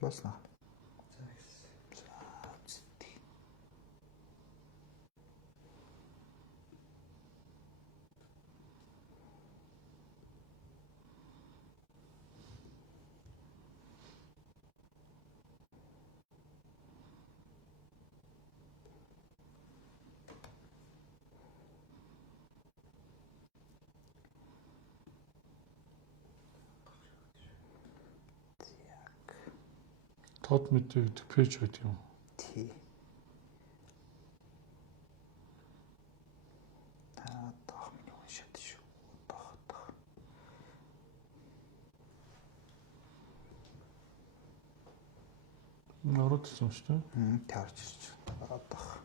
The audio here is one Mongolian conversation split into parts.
Босноо. Тод мэдээ гэдэг пэйж байдаг юм. Тий. Таах миний уншаад шүү. Таах. Ороод ирсэн шүү дээ. Таарч ирж. Таах.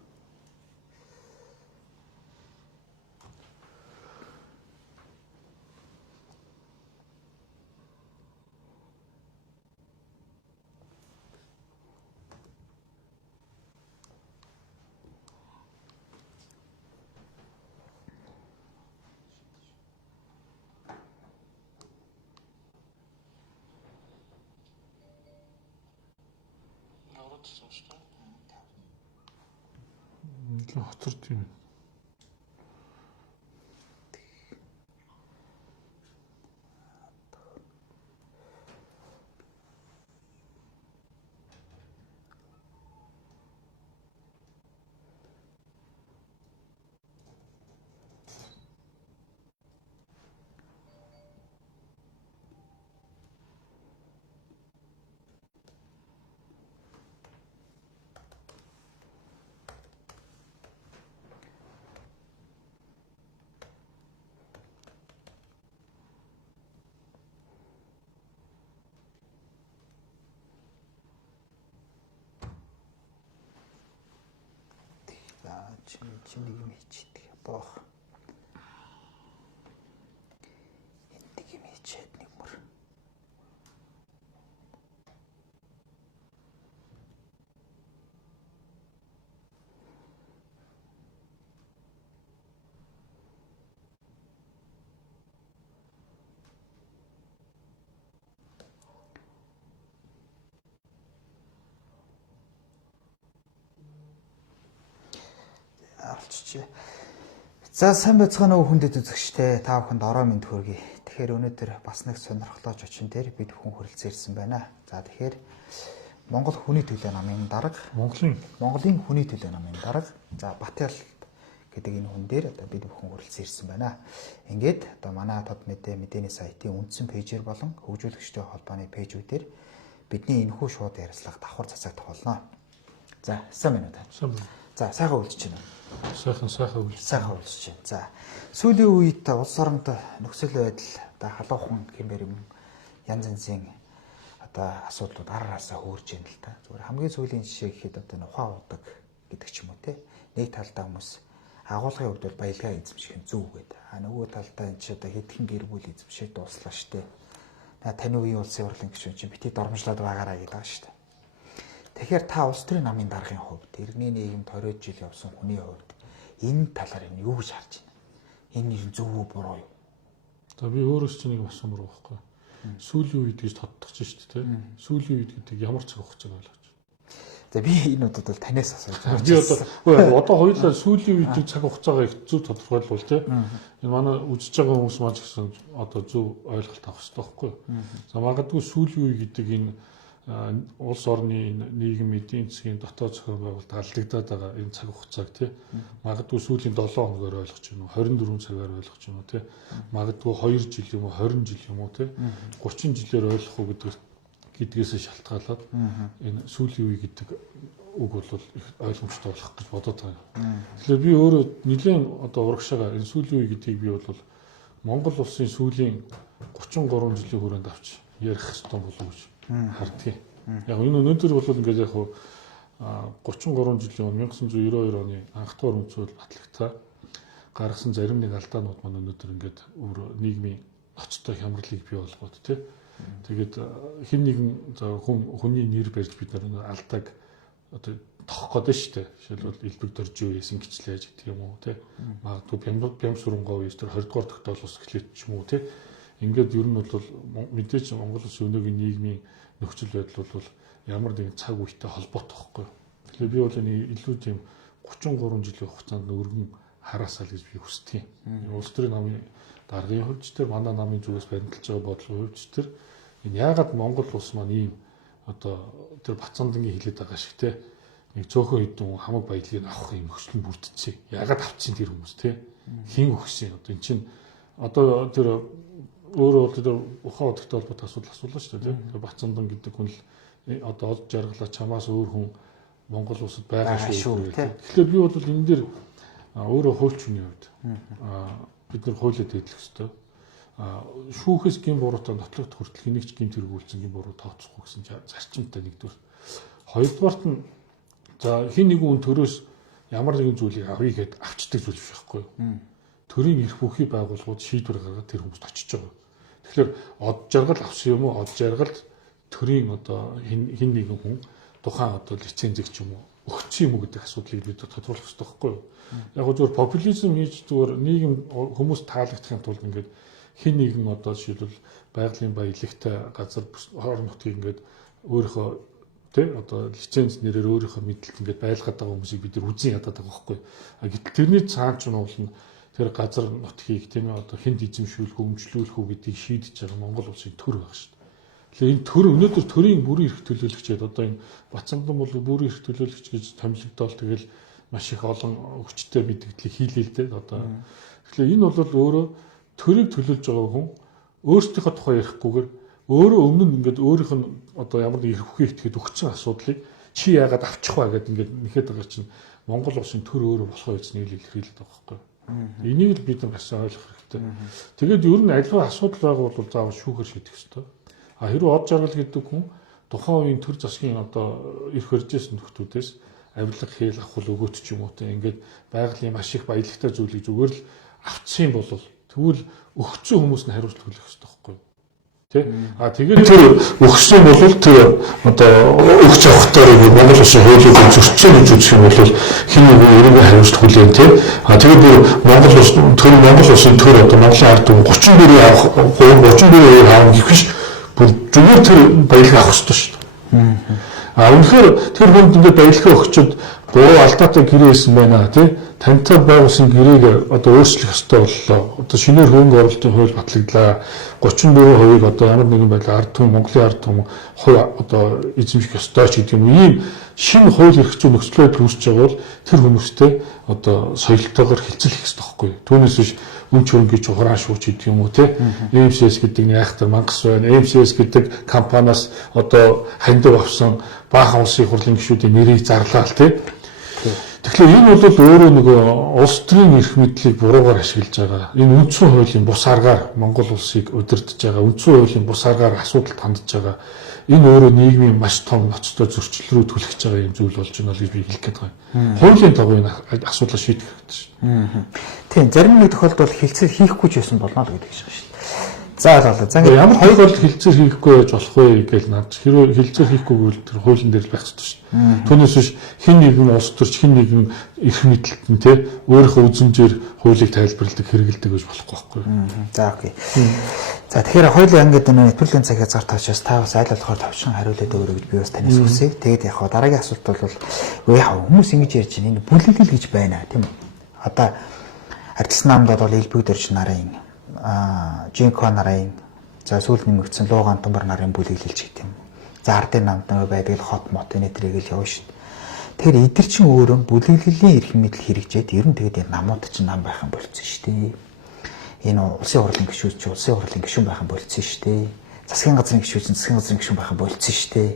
Нэлээд хоцорд юм. Чинь нэг юм хийчихдэг. Боох. Энд юм хийчихэд нэг мөр. Алччээ. За сайн байцгаана уу хүндэт үзэгчтэй. Та бүхэнд ороо мэнд хүргэе. Тэгэхээр өнөөдөр бас нэг сонирхолтой очин дээр бид бүхэн хүрэлцэн ирсэн байна. За тэгэхээр Монгол хүний төлөө намын дарга, Монголын хүний төлөө намын дарга. За Батял гэдэг энэ хүн дээр одоо бид бүхэн хүрэлцэн ирсэн байна. Ингээд одоо манай тод мэдээний сайтын үндсэн пэйжээр болон хөгжүүлэгчтэй холбооны пэйжүүдээр бидний энэхүү шууд ярилцлага давхар цацагдах болно. За сайн байна уу та? Сайн байна. За сайхан үлдэж байна. Сайхан үлдэж байна. За сүүлийн үед улс оронд нөхцөл байдал одоо халуухан гэмээр юм янз янзын одоо асуудлууд араасаа хөөрж байна л та. Зүгээр хамгийн сүүлийн жишээ гэхэд одоо ухаан удаг гэдэг ч юм уу те. Нэг талдаа хүмүүс агуулгын хувьд бол баялгаа эзэмших нь зөв гэдэг. Нөгөө талдаа энэ ч одоо хэдхэн гэр бүл эзэмшиж дууслаа штэ. Таны үеийн улсын хурлын гишүүн чинь бити дормжлоод байгаараа гэдэг байгаа штэ. Тэгэхээр та улс төрийн намын даргын хувьд иргэний нийгэмд 20 жил явсан хүний хувьд энэ талаар нь юу гэж харж байна? Энэ нь зөв үү буруу юу? За би өөрөөс чинь нэг асуумар байхгүй. Сүүлийн үед гэж тодтогч шүү дээ. Сүүлийн үед гэдэг ямар цаг хугацааг ойлгож байна? За би энэ удаад бол танаас асууж байна. Би одоо хоёулаа сүүлийн үед цаг хугацаагаа их зөв тодорхойлвол тий. Энэ манай үзэж байгаа хүмүүс маань ч гэсэн одоо зөв ойлголт авах хэрэгтэй байхгүй юу? За магадгүй сүүлийн үе гэдэг энэ улс орны нийгэм эдийн засгийн дотоод зохион байгуулалт алдагдаад байгаа энэ цаг хугацааг тий магадгүй сүүлийн 7 хоногоор ойлгож байна уу 24 цагаар ойлгож байна уу тий магадгүй 2 жил юм уу 20 жил юм уу тий 30 жилээр ойлгох уу гэдгээс шалтгаалаад энэ сүүлийн үе гэдэг үг бол их ойлгомжтой болох гэж бодоод байгаа. Тэгэхээр би өөрөө нэгэн одоо урагшаага энэ сүүлийн үе гэдгийг би бол Монгол улсын сүүлийн 33 жилийн хүрээнд авч ярих хэрэгтэй болов уу гэж хардгийг. Яг энэ өнөөдөр бол ингээд яг 33 жилийн 1992 оны анх дугаар үндсүүл батлагтаа гаргасан зарим нэг алдаанууд маань өнөөдөр ингээд нийгмийн ноцтой хямралыг бий болгоод тий. Тэгээд хэн нэгэн хүний нэр барьж бид нар алдааг одоо тохох гэдэг шүү дээ. Жишээлбэл элбэг дорж юу яасан гिचлээж гэдэг юм уу тий. Магадгүй бям сүрэнгов ёс төр 20 дугаар тогтоол ус эхлэх ч юм уу тий. Ингээд ер нь бол мэдээч Монгол улсын өнөөгийн нийгмийн нөхцөл байдал бол ямар нэгэн цаг үетэй холбоотой байхгүй. Тэгэхээр би бол энэ илүү тийм 33 жилийн хугацаанд өргөн хараасаа л гэж би хүсдэг юм. Улс төрийн намын даргын хувьч төр манай намын зүгээс баримталж байгаа бодлогын хувьч төр энэ яагаад Монгол улс маань ийм одоо тэр Бацандангийн хэлээд байгаа шиг те нэг цөөхөн хэдэн хамаг баялагийг авах юм нөхцөл нь бүрдчихсэн. Яагаад авчихсан тэр хүмүүс те хин өгсөн одоо эн чинь одоо тэр өөрөө бол тэр ухаан удагтай холбоотой асуудал асуулаа шүү дээ тийм. Бацандан гэдэг хүн л одоо олж жаргалаа чамаас өөр хүн Монгол улсад байгаа шүү. Тэгэхээр би бол энэ дээр өөрөө хуульч хүний хувьд бид нар хуулиад хэдлэх ёстой. Шүүхээс гин буруутай нотлогт хүртэл хэнийг ч гин тэргүүлсэн гин буруу тооцохгүй гэсэн зарчимтай нэгдүгээр. Хоёрдугаарт нь за хин нэгэн хүн төрөөс ямар нэгэн зүйлийг авъя гэд авчдаг зүйл биш байхгүй юу? Төрийн эрх бүхий байгууллагууд шийдвэр гаргаад тэр хүмүүст очиж байгаа. Тэгэхээр од жаргал авсан юм уу? Од жаргалд төрийн одоо хин нэгэн хүн тухайн одоо лицензийг ч юм уу өгсөн юм уу гэдэг асуудлыг бид тодруулах хэрэгтэй байхгүй юу? Яг гоо зөвхөн популизм хийж зүгээр нийгэм хүмүүс таалагдахын тулд ингээд хин нэгэн одоо жишээлбэл байгалийн баялагтай газар орон нутгийг ингээд өөрийнхөө тэ одоо лиценз нэрээр өөрийнхөө мэдлэлд ингээд байлгаад байгаа хүмүүсийг бид нар үзэн ядаад байгаа байхгүй юу? Гэтэл тэрний цаана ч нь тэр газар нутгийг тийм ээ одоо хэнд эзэмшүүлэх, өмчлүүлэх үү гэдгийг шийдэж байгаа Монгол улсын төр байх шүү дээ. Тэгэхээр энэ төр өнөөдөр төрийн бүрийн эрх төлөөлөгчд одоо энэ Бацандан бол бүрийн эрх төлөөлөгч гэж томилогдоод тэгэл маш их олон өвчтөй мэдгдлийг хийлээ л дээ одоо. Тэгэхээр энэ бол өөрөө төрийг төлөөлж байгаа хүн өөрсдийнхөө тухай ярихгүйгээр өөрөө өмнө нь ингээд өөрийнх нь одоо ямар нэг эрх бүхий итгэхэд өгсөн асуудлыг чи яагаад авчих вэ гэдэг ингээд нэхэд байгаа чинь Монгол улсын төр өөрөө болохоо эзнийг л илэрхийлээд байгаа байхгүй юу? Энийг л бид нар бас ойлгох хэрэгтэй. Тэгээд ер нь аливаа асуудал байгаа бол заавал шүүхээр шийдэх ёстой. Хэрвээ од жаргал гэдэг хүн тухайн үеийн төр засгийн одоо эрх барьжсэн нөхдүүдээс авилга хэл авах өгөөч ч юм уу те ингээд байгалийн маш их баялагтай зүйлийг зүгээр л авцсан бол тэгвэл өгцөн хүмүүс нь хариуцлага төлөх ёстой байхгүй юу? Тэ? Тэгээд тэр өгсөн бол тэр одоо өгч авахтаар Монгол улсын хуулийг зөрчсөн гэж үзэх юм бол хин нэг ерөнхий хариуцлага хүлээн тэ. Тэгээд Монгол улсын төр одоо Монголын ард түмэн 34 авах 34% авах гэх биш бүр зүгээр тэр баялаг авах ёстой шүү дээ. Үнэхээр тэр хүнд ингээд баялагаа өгчөд буруу алдаатай гэрээ хийсэн байна тий. Тантай байгуулсан гэрээг одоо өөрчлөх ёстой боллоо. Одоо шинээр хөрөнгө оруулалтын хууль батлагдлаа. 34% одоо ямар нэгэн байдлаар ард түмэн Монголын ард түмэн хувь одоо эзэмших ёстой ч гэдэг юм. Ийм шинэ хууль эрх зүйн нөхцөл байдал үүсэж байгаа бол тэр хүмүүстэй одоо соёлтойгоор хилцэл хийх ёстой байхгүй. Түүнээс биш өмч хөрөнгөний чухраа шүүч гэдэг юм уу те. MCS гэдэг нэг айхтар мангас байна. MCS гэдэг компаниас одоо хандив авсан баахан улсын хурлын гишүүдийн нэрийг зарлаа л те. Тэгэхээр энэ бол өөрөө нэг улс төрийн эрх мэдлийг буруугаар ашиглаж байгаа. Энэ үндсэн хуулийн бус аргаар Монгол улсыг удирдах байгаа. Үндсэн хуулийн бус аргаар асуудалд хандж байгаа. Энэ өөрөө нийгмийн маш том ноцтой зөрчил рүү түлхэж байгаа юм зүйл болж байна л гэж би хэлэх гээд байна. Хуулийн дагуу энэ асуудлыг шийдэх хэрэгтэй шүү. Тийм, зарим нэг тохиолдолд хилцэл хийхгүй ч байсан болно л гэдэг шиг шүү. За ойлголоо. За ингээд ямар хоёр бол хилцэл хийхгүй байж болох вэ гэж наад. Хэрвээ хилцэл хийхгүй бол тэр хуулийн дээр л байх хэрэгтэй шүү. Түүнээс биш хин нэгэн улс төрч хин нэгэн эрх мэдэлт нь те өөрийнхөө үзмжээр хуулийг тайлбарладаг хэрэгэлдэг гэж болохгүй байхгүй. За окей. За тэгэхээр хоёулаа ингээд энэ нэвтрүүлгийн цаг хязгаарт очиж та бас айл болохоор товчхон хариулаад өгөрэй гэж би бас танаас хүсье. Тэгээд яг дараагийн асуулт бол хүмүүс ингэж ярьж байна. Энэ бүлэглэл гэж байна тийм үү? Одоо ардчилсан наамд бол элбэгдэрч нарын Жинко нарын за сүүл нэмэгдсэн Луугаан Тумбар нарын бүлэглэлч гэдэг юм. За ардын намд нэг байдаг л хот мот энэ төрийг л явна шүү дээ. Тэгэхээр эдгэр чин өөрөө бүлэглэлийн эрх мэдэл хэрэгжээд ер нь тэгээд энэ намууд чинь нам байх юм болцсон шүү дээ. Энэ улсын хурлын гишүүд чи улсын хурлын гишүүн байх юм болцсон шүү дээ. Засгийн газрын гишүүд чинь засгийн газрын гишүүн байх юм болцсон шүү дээ.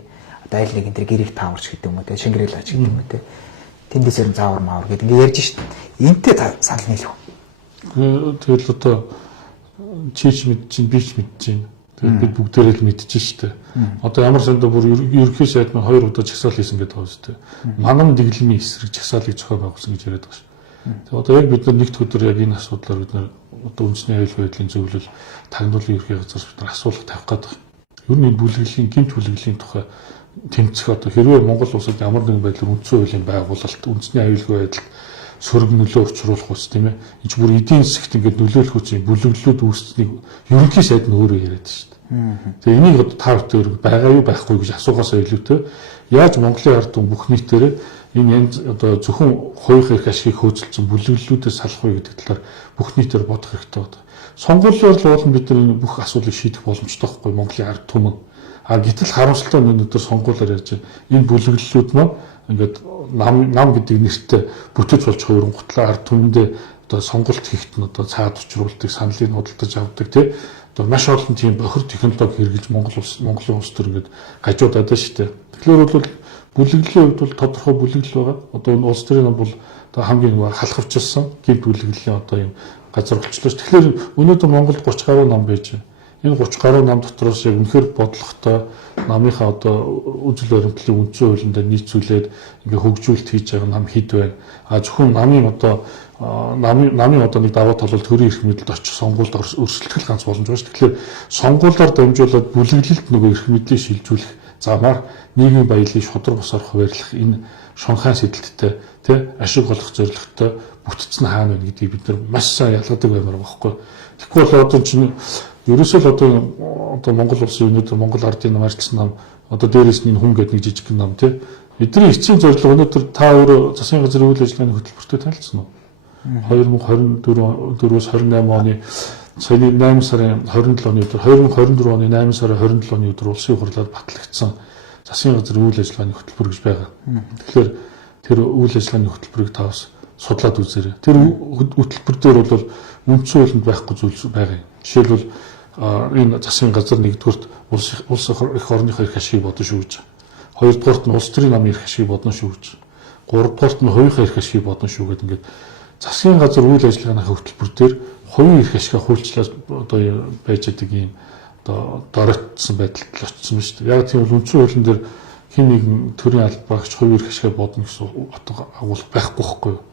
Одоо айл нэг энэ төр гэрийг тааварч гэдэг юм уу те Шингэрэлаач гэдэг юм уу те. Тэндээс ер нь заавар маавар гэдэг ингэ ярьж шүү дээ. Энтэй санал нийлэх. Тэгэл одоо чийч мэдчихин бич мэдчихин. Тэгээд бид бүгдээрээ л мэдчихэж штэ. Одоо ямар сандаа бүр ерөнхий сайд маань 2 удаа чагсаал хийсэн гэдэг байна штэ. Манам дэглэмийн эсрэг чагсаалыг зохион байгуулсан гэж яриад байгаа ш. Тэгээд одоо яг бид нар нэгд өдөр яг энэ асуудлаар бид нар одоо үндэсний аюул байдлын зөвлөл тагнуулын ерхий газраас бид нар асуулга тавих гэдэг. Ер нь энэ бүлэглэлийн гэмт бүлэглэлийн тухай тэмцэх одоо хэрвээ Монгол улсад ямар нэгэн байдлаар үндсэн хуулийн байгуулалт үндэсний аюулгүй байдал сөрөг нөлөө учруулах ус тийм ээ. Энд ч бүр эдийн засагт ингээд нөлөөлөх үс бүлэглэлүүд үүснийг ерөнхий сайд нь өөрөө яриад шүү дээ. Тэгээ энийг одоо та бүхэн байгаа юу байхгүй гэж асуугаасаа илүүтэй яаж Монголын ард түмэн бүх нийтээр энэ янз одоо зөвхөн хувийн эрх ашигыг хөөцөлсөн бүлэглэлүүдээс салах вэ гэдэг талаар бүх нийтээр бодох хэрэгтэй байна. Сонгуулиор л бол бид нар бүх асуудлыг шийдэх боломжтой байхгүй Монголын ард түмэн. А гэтэл харамсалтай нь өнөөдөр сонгуулиар ярьж энэ бүлэглэлүүд маань ингээд нам гэдэг нэртэй бүтэж болж хувиран гутлаа ард түмэндээ одоо сонголт хийхэд нь одоо цаад учруулдаг, саналыг худалдаж авдаг тий. Одоо маш олон тийм бохир технологи хэрэгжилж Монголын улс төр ингээд гажуудаад байна шүү дээ. Тэгэхээр бол бүлэглэлийн хувьд бол тодорхой бүлэглэл байгаа. Одоо энэ улс төрийн нам бол одоо хамгийн халахвчилсан гэмт бүлэглэлийн одоо юм газар болчлоо. Тэгэхээр өнөөдөр Монголд 30 гаруй нам байж байна. Энэ 30 гаруй нам дотроос яг үнэхээр бодлоготой намынхаа одоо үзэл баримтлалын үндсэн хуулинд нийцүүлээд ингээ хөгжүүлэлт хийж байгаа нам хэд байна. А зөвхөн намын одоо нэг даваа тал бол төрийн эрх мэдэлд очих сонгуульд өрсөлдөх ганц боломж байна шүү. Тэгэхээр сонгуулиар дамжуулаад бүлэглэлт нөгөө эрх мэдлийг шилжүүлэх замаар нийгмийн баялаг шудраг босоор хуваарлах энэ шунхаан сэдэлттэй тий ашиг олох зорилготой бүтцэн хаана байна гэдгийг бид нар маш сайн ялгадаг баймаар байхгүй. Тэгэхгүй бол одоо чинь ерөөсөө л одоо Монгол улсын өнөөдөр Монгол ардын нам арчилсан нам одоо дээрээс нь хүн гэдэг нэг жижиг нам тий бидний эцсийн зорилго өнөөдөр та өөрөө засгийн газрын үйл ажиллагааны хөтөлбөртөө танилцсан уу? 2024-өөс 28 оны саяны 8 сарын 27 оны өдөр 2024 оны 8 сарын 27 оны өдөр улсын хурлаар батлагдсан засгийн газрын үйл ажиллагааны хөтөлбөр гэж байгаа. Тэгэхээр тэр үйл ажиллагааны хөтөлбөрийг та бас судлаад үзээрэй. Тэр хөтөлбөр дээр бол үндсэн хуулинд байхгүй зүйл байгаа юм. Жишээлбэл энэ засгийн газар нэгдүгürt улс их орныхоо эрх ашигыг бодно шүү гэж. Хоёрдугаарт нь улс төрийн намын эрх ашигыг бодно шүү гэж. Гуравдугаарт нь хувийнхаа эрх ашигыг бодно шүү гэдэг ингээд засгийн газар үйл ажиллагааны хөтөлбөр дээр хувийн эрх ашигыг хуульчлаад одоо байж байгаа юм одоо доройтсон байдалд л очсон ба шүү дээ. Яг тийм бол үндсэн хуулийн дээр хин нэгэн төрийн албаагч хувийн эрх ашигыг бодно гэсэн утга агуулга байхгүй байхгүй юу?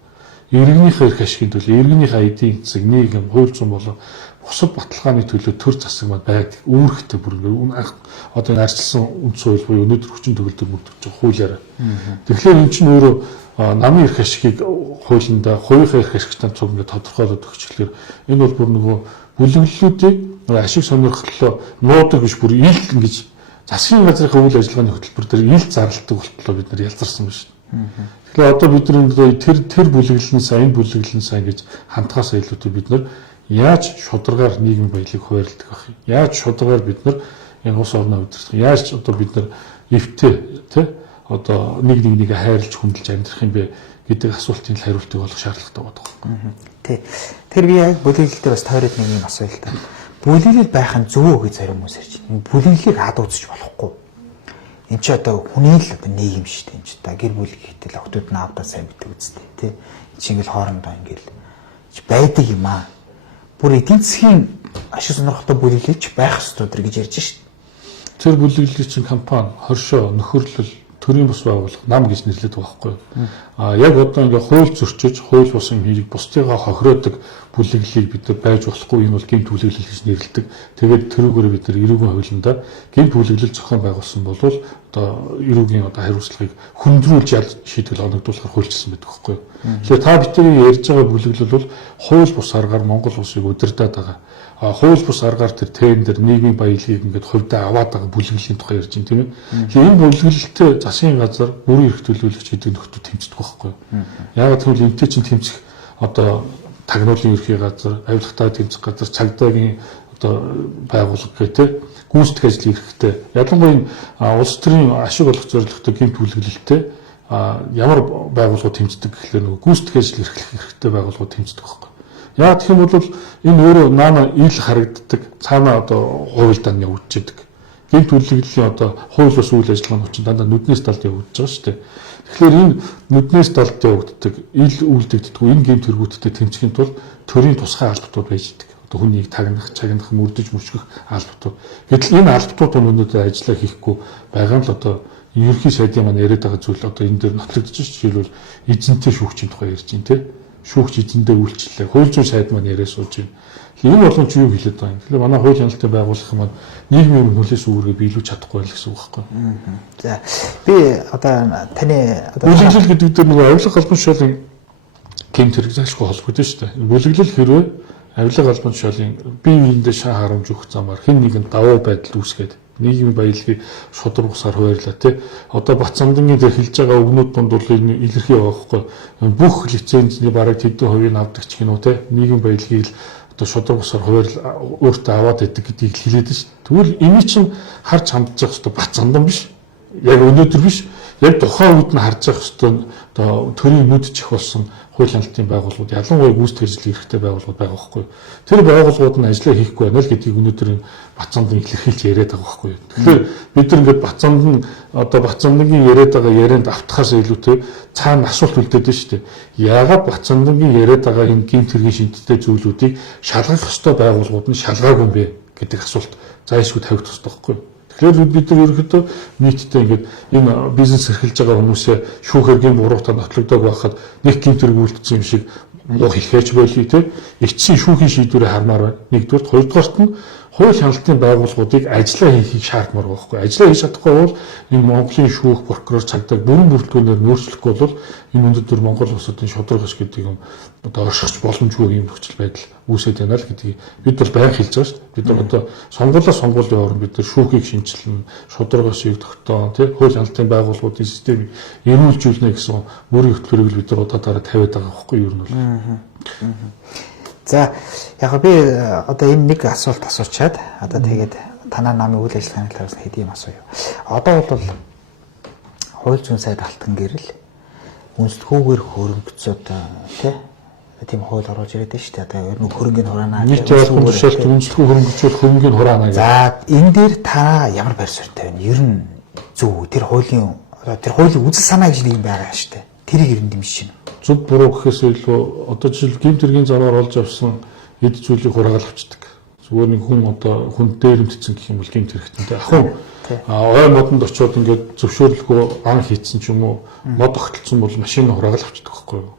Иргэнийхээ эрх ашигын төлөө, иргэнийхээ эдийн засаг, нийгэм, хууль зүйн болон бусад баталгааны төлөө төр засаг маань байдаг. Үүрэгтэй бүр ингээд одоо арчилсан үндсэн хууль буюу өнөөдөр хүчин төгөлдөр бүрдэж байгаа хуулиараа. Тэгэхээр эн чинь өөрөө намын эрх ашигыг хуулиндаа хувийнхаа эрх ашигтай цуг ингээд тодорхойлоод өгчлөөр энэ бол бүр нөгөө бүлэглэлүүдийг ашиг сонирхлоо нуудаг биш бүр ил ингэж засгийн газрын үйл ажиллагааны хөтөлбөр дээр ил зарладаг болтлоо бид нар ялзарсан байна шүү. Тэгэхээр одоо бидний тэр бүлэглэл нь сайн, энэ бүлэглэл нь сайн гэж хандхаасаа илүүтэй бид нар яаж шударгаар нийгмийн баялагийг хуваарладаг байх юм? Яаж шударгаар бид нар энэ ус орноо удирдах? Яаж одоо бид нар эвтэй тий одоо нэг хайрлж хүндэлж амьдрах юм бэ гэдэг асуултын хариултыг олох шаардлагатай байна. Тий. Тэр би яг бүлэглэл дээр бас тойроод нэг юм асуулт та. Бүлэглэл байх нь зөв үү гэж зарим хүмүүс ярьж байна. Бүлэглэлийг хад үзэж болохгүй. Энд чи одоо хүний л одоо нийгэм шүү дээ. Энд чи та гэр бүл гэхтэл охтууд нь аавдаа сайн битэг үстэй тий. Чи ингээл хоорондоо ингээл байдаг юм аа. Бүр эдийн засгийн ашиг сонирхолтой бүлэглэлч байх ёстой дэр гэж ярьж шít. Тэр бүлэглэлийн чинь компани, хоршоо, нөхөрлөл, төрийн бус байгууллага, нам гэж нэрлэдэг байхгүй юу? Яг одоо ингээ хууль зөрчиж, хууль бус юм хэрэг бусдыгаа хохироодог бүлэглэлийг бид нар байж болохгүй. Энэ бол гэмт бүлэглэл гэж нэрлэдэг. Тэгээд тэрүүгээр бид нар эрүүгийн хуулиндаа гэмт бүлэглэл зохион байгуулсан бол одоо эрүүгийн одоо хариуцлагыг хөндрүүлж шийтгэл оногдуулахар хуульчилсан байдаг байхгүй юу? Тэгэхээр та бидний ярьж байгаа бүлэглэл бол хууль бус аргаар Монгол улсыг удирдах байгаа. Хууль бус аргаар тэр тендер нийгмийн баялагийг ингээд хувьдаа аваад байгаа бүлэглэлийн тухай ярьж байна тийм ээ. Тэгэхээр энэ бүлэглэлтэй засгийн газар бүрэн эрх төлөөлөгч гэдэг нөхдөд тэмцдэг байхгүй юу? Яг тэгвэл энтэй чинь тэмцэх одоо тагнуулын ерхий газар, авилгатай тэмцэх газар, цагдаагийн одоо байгууллага гэх тийм гүйцэтгэх ажлын эрхтэй. Ялангуяа энэ улс төрийн ашиг олох зорилготой гэмт бүлэглэлтэй ямар байгууллагууд тэмцдэг гэхлээр нөгөө гүйцэтгэх ажил эрхлэх эрхтэй байгууллагууд тэмцдэг байхгүй юу? Яг гэх юм бол энэ өөрөө наана ил харагддаг цаана одоо хуульдаа нь явагдаж идэг. Гэмт бүлэглэлийн одоо хууль бус үйл ажиллагааны чинь дандаа нүднээс талд явагдаж байгаа шүү дээ. Тэгэхээр энэ нүднээс талд явагддаг ил үйлдэгддэг энэ гэмт хэрэгүүдтэй тэмцэхийн тулд төрийн тусгай албатууд байж идэг. Одоо хүнийг тагнах, чагнах, мөрдөж мөшгөх албатууд. Гэтэл энэ албатууд өнөөдөр ажиллаа хийхгүй байгаа нь л одоо ерөнхий сайдын маань яриад байгаа зүйл одоо энэ дээр нотлогдож шүү. Жишээлбэл эзэнтэй шүүгчийн тухай ярьж байна тийм. Шүүгч эзэндээ үйлчлэлээ. Хууль зүйн сайд маань яриа сууж байна. Энэ болгон чи юу хэлээд байгаа юм? Тэгэхээр манай хууль хяналтын байгууллага маань нийгмийн хөлөөс үүргээ биелүүлж чадахгүй байх гэсэн үг байхгүй юу? За би одоо таны одоо бүлэглэл гэдэг дээр нөгөө авилга холбоос шалын гэмт хэрэг заашгүй холбогдсон шүү дээ. Бүлэглэл хэрвээ авилга албан тушаалын бие биендээ шаа харамж өгөх замаар хэн нэгэн давуу байдал үүсгээд нийгмийн баялагийг шудраг усаар хуваарлаа тий. Одоо Батцамдангийн дээр хэлж байгаа өгнүүд донд бол энэ илэрхий байгаа байхгүй. Бүх лицензний бараг тэдэн хувийг авдаг ч гинөө тий. Нийгмийн баялагийг одоо шудраг усаар хуваарлаа өөртөө аваад идэг гэдгийг хэлээд шүү. Тэгвэл энэ чинь харж хандж байгаа хэвээр Батцамдан биш. Яг өнөөдөр биш. Яг тухайн үед нь харж байгаа хэвээр одоо төрийн нүдчих болсон хууль хяналтын байгууллагууд ялангуяа гүйцэтгэх ажил хэрэгтэй байгууллагууд байгаа байхгүй. Тэр байгууллагууд нь ажиллаа хийхгүй байна л гэдгийг өнөөдөр Батцамдан илэрхийлж яриад байгаа байхгүй. Тэгэхээр бид нар ингээд Батцамдангийн яриад байгаа ярианд автахаас илүүтэй цаана асуулт үлдээд байна шүү дээ. Яагаад Батцамдангийн яриад байгаа энэ гэмт хэргийн шинжтэй зүйлүүдийг шалгах ёстой байгууллагууд нь шалгаагүй юм бэ гэдэг асуулт зайлшгүй тавигдах ёстой байхгүй. Тэгэхээр бид нар ерөнхийдөө нийтдээ ингээд энэ бизнес эрхэлж байгаа хүмүүсээ шүүх хэргийн буруутаа нотлогдоод байхад нэг гэмт хэрэг үлдсэн юм шиг муу хэлхээч байлгүй те. Эцсийн шүүхийн шийдвэрээ хармаар байна. Нэгдүгээр, хоёрдугаарт нь хууль хяналтын байгууллагуудыг ажиллаа хийхийг шаардмаар байгаа байхгүй. Ажиллаа хийж чадахгүй бол энэ Монголын шүүх, прокурор, цагдаа бүрэн бүрэлдэхүүнээр нөөцлөхгүй бол энэ өнөөдөр Монгол улсуудын шудраг ус гэдэг юм одоо оршихч боломжгүй юм нөхцөл байдал үүсэж байна л гэдгийг бид бол байнга хэлж байгаа шүү дээ. Бид нар одоо сонгуулийн оронд бид нар шүүхийг шинжилнэ, шудраг усыг тогтоон, тий хууль хяналтын байгууллагуудын системийг эрүүлжүүлнэ гэсэн мөрийн хөтөлбөрийг бид нар удаадараа тавиад байгаа байхгүй юу ер нь бол. За яг би одоо энэ нэг асуулт асуучаад одоо тэгээд танаа намын үйл ажиллагааны талаас нь хэдийн асууя. Одоо бол хууль зүйн сайд алтан гэрэл үнэлтгүйгээр хөрөнгөцөд тийм хууль оруулж ирээд байна шүү дээ. Одоо ер нь хөрөнгөний хураанаа нийт ялгын тушаалт үнэлтгүй хөрөнгөцөл хөрөнгөний хураанаа гэдэг. За энэ дээр та ямар барь суурьтай байна? Ер нь зөв тэр хуулийн үзэл санаа гэж нэг юм байгаа шүү дээ. Тэрийг ер нь дэмжиж байна. Зөв буруу гэхээс илүү одоо жишээл гэмт хэргийн зараар олж авсан эд зүйлийг хураагаад авчдаг. Зүгээр нэг хүн дээрэмтсэн гэх юм бол гэмт хэрэгтэнтэй ахын ой модонд очиод ингээд зөвшөөрлөхгүй ан хийцэн ч юм уу мод огтлцсон бол машин хураагаад авчдаг байхгүй юу.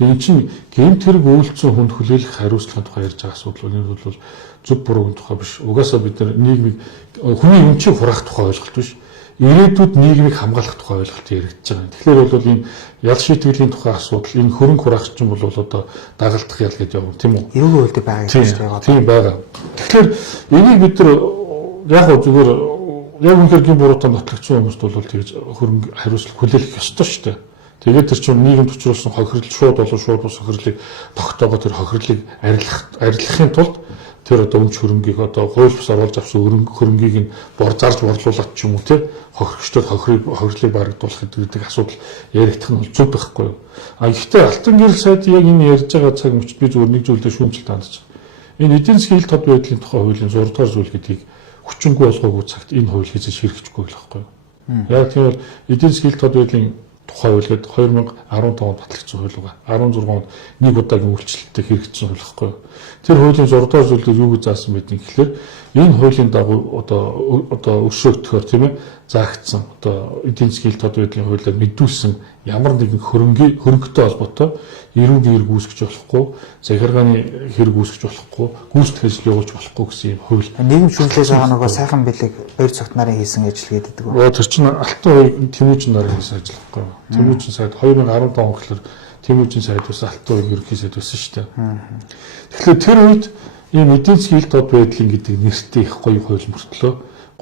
Энэ чинь гэмт хэрэг үйлцсэн хүнд хүлээлгэх хариуцлагын тухай ярьж байгаа асуудал энэ бол зөв буруугийн тухай биш. Угаасаа бид нар нийгмийг хүний өмчийг хураах тухай ойлголт биш. Ирээдүйд нийгмийг хамгаалах тухай ойлголт яригдж байгаа. Тэгэхээр бол энэ ял шийтгэлийн тухай асуудал энэ хөрөнгө хураах чинь бол одоо дагалдах ял гэж явна тийм үү? Эрүүгийн хуульд байгаа гэж байгаа. Тийм байгаа. Тэгэхээр энийг бид нар яг зүгээр яг үнэхээр буруутаа нотлогдсон хүмүүст бол тэгж хөрөнгө хариуцлага хүлээлгэх ёстой шүү дээ. Тэгээд тэр чинь нийгэмд учруулсан хохирол шууд болон шууд бус хохирлыг тогтоогоо тэр хохирлыг арилгахын тулд тэр одоо өмч хөрөнгийг одоо хууль бус оруулж авсан хөрөнгийг нь зарж борлуулад ч юм уу те хохирогчдод хохирлыг барагдуулах гэдэг асуудал яригдах нь бол зөв байхгүй юу. Гэхдээ алтан гэрэл сайд яг энэ ярьж байгаа цаг мөчид би зүгээр нэг зүйлээр шүүмжлэлт хандаж байгаа. Энэ эдийн засгийн хил тод байдлын тухай хуулийн 6 дугаар зүйл гэдгийг хүчингүй болгоогүй цагт энэ хууль хийж хэрэгжихгүй л байхгүй юу. Яг тийм бол эдийн засгийн хил тод байдлын тухай хууль гэдэг 2015 онд батлагдсан хууль байгаа. 16 онд нэг удаагийн үйлчлэлтэй хэрэгжсэн хууль байхгүй юу. Тэр хуулийн 6 дугаар зүйлээр юу гэж заасан байдгийг гэхээр энэ хуулийн дагуу одоо өршөөгдөхөөр тийм ээ заагдсан одоо эдийн засгийн тод байдлын хуулиар мэдүүлсэн ямар нэгэн хөрөнгөтэй холбоотой эрүүгийн хэрэг үүсгэж болохгүй, захиргааны хэрэг үүсгэж болохгүй, гүйцэтгэх ажил явуулж болохгүй гэсэн юм хууль. Нийгэм шүүмжлэж байгаа нөгөө сайхан бэлэг баяр цогт нарын хийсэн ажил гэдэг үү? Тэр чинь алтан хувийн Тэмүүжин нарын хийсэн ажил байхгүй юу? Тэмүүжин сайд 2015 он гэхэлэр Тэмүүжин сайд бас алтан хувийн ерөнхий сайд байсан шүү дээ. Тэгэхээр тэр үед ийм эдийн засгийн тод байдлын гэдэг нэртэй их гоё хууль мөртлөө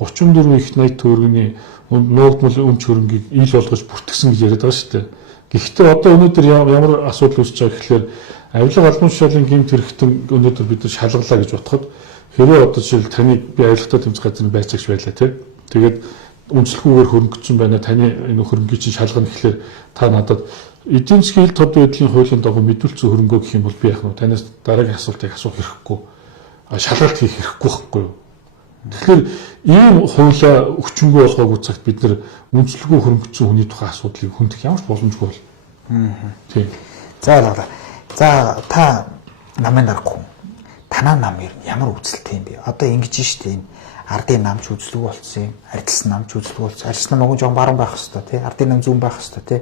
34 их 80 төгрөгийн нуугдмал өмч хөрөнгийг ил болгож бүртгэсэн гэж яриад байгаа шүү дээ. Гэхдээ одоо өнөөдөр ямар асуудал үүсэж байгаа гэхээр авилга албан тушаалын гэмт хэрэгтэн өнөөдөр бид нар шалгалаа гэж бодоход хэрвээ одоо жишээл таны би авилгатай тэмцэх газрын байцаагч байлаа тий. Тэгээд үнэлэхгүйгээр хөрөнгөцсөн байна. Таны энэ хөрөнгийг чинь шалгана гэхээр та надад эдийн засгийн тод байдлын хуулийн дагуу мэдүүлсэн хөрөнгөө гэх юм бол би яах вэ? Танаас дараагийн асуултыг асуух хэрэггүй. Шалгалт хийх хэрэггүй байхгүй юу? Тэгэхээр ийм хуулиа өчнөгөө болгоогүй цагт бид нар үнэлэхгүй хөрөнгөцсөн хүний тухай асуудлыг хөндөх ямар ч боломжгүй бол. Тийм. За та намын дарахгүй. Танаа нам ер нь ямар үзэлтэй юм бэ? Одоо ингэж штэ энэ ардын намч үзлэг болсон юм. Арилсан намч үзлэг болсон. Арилсан нам жоон баруун байх хэвээр тий. Ардын нам зүүн байх хэвээр тий.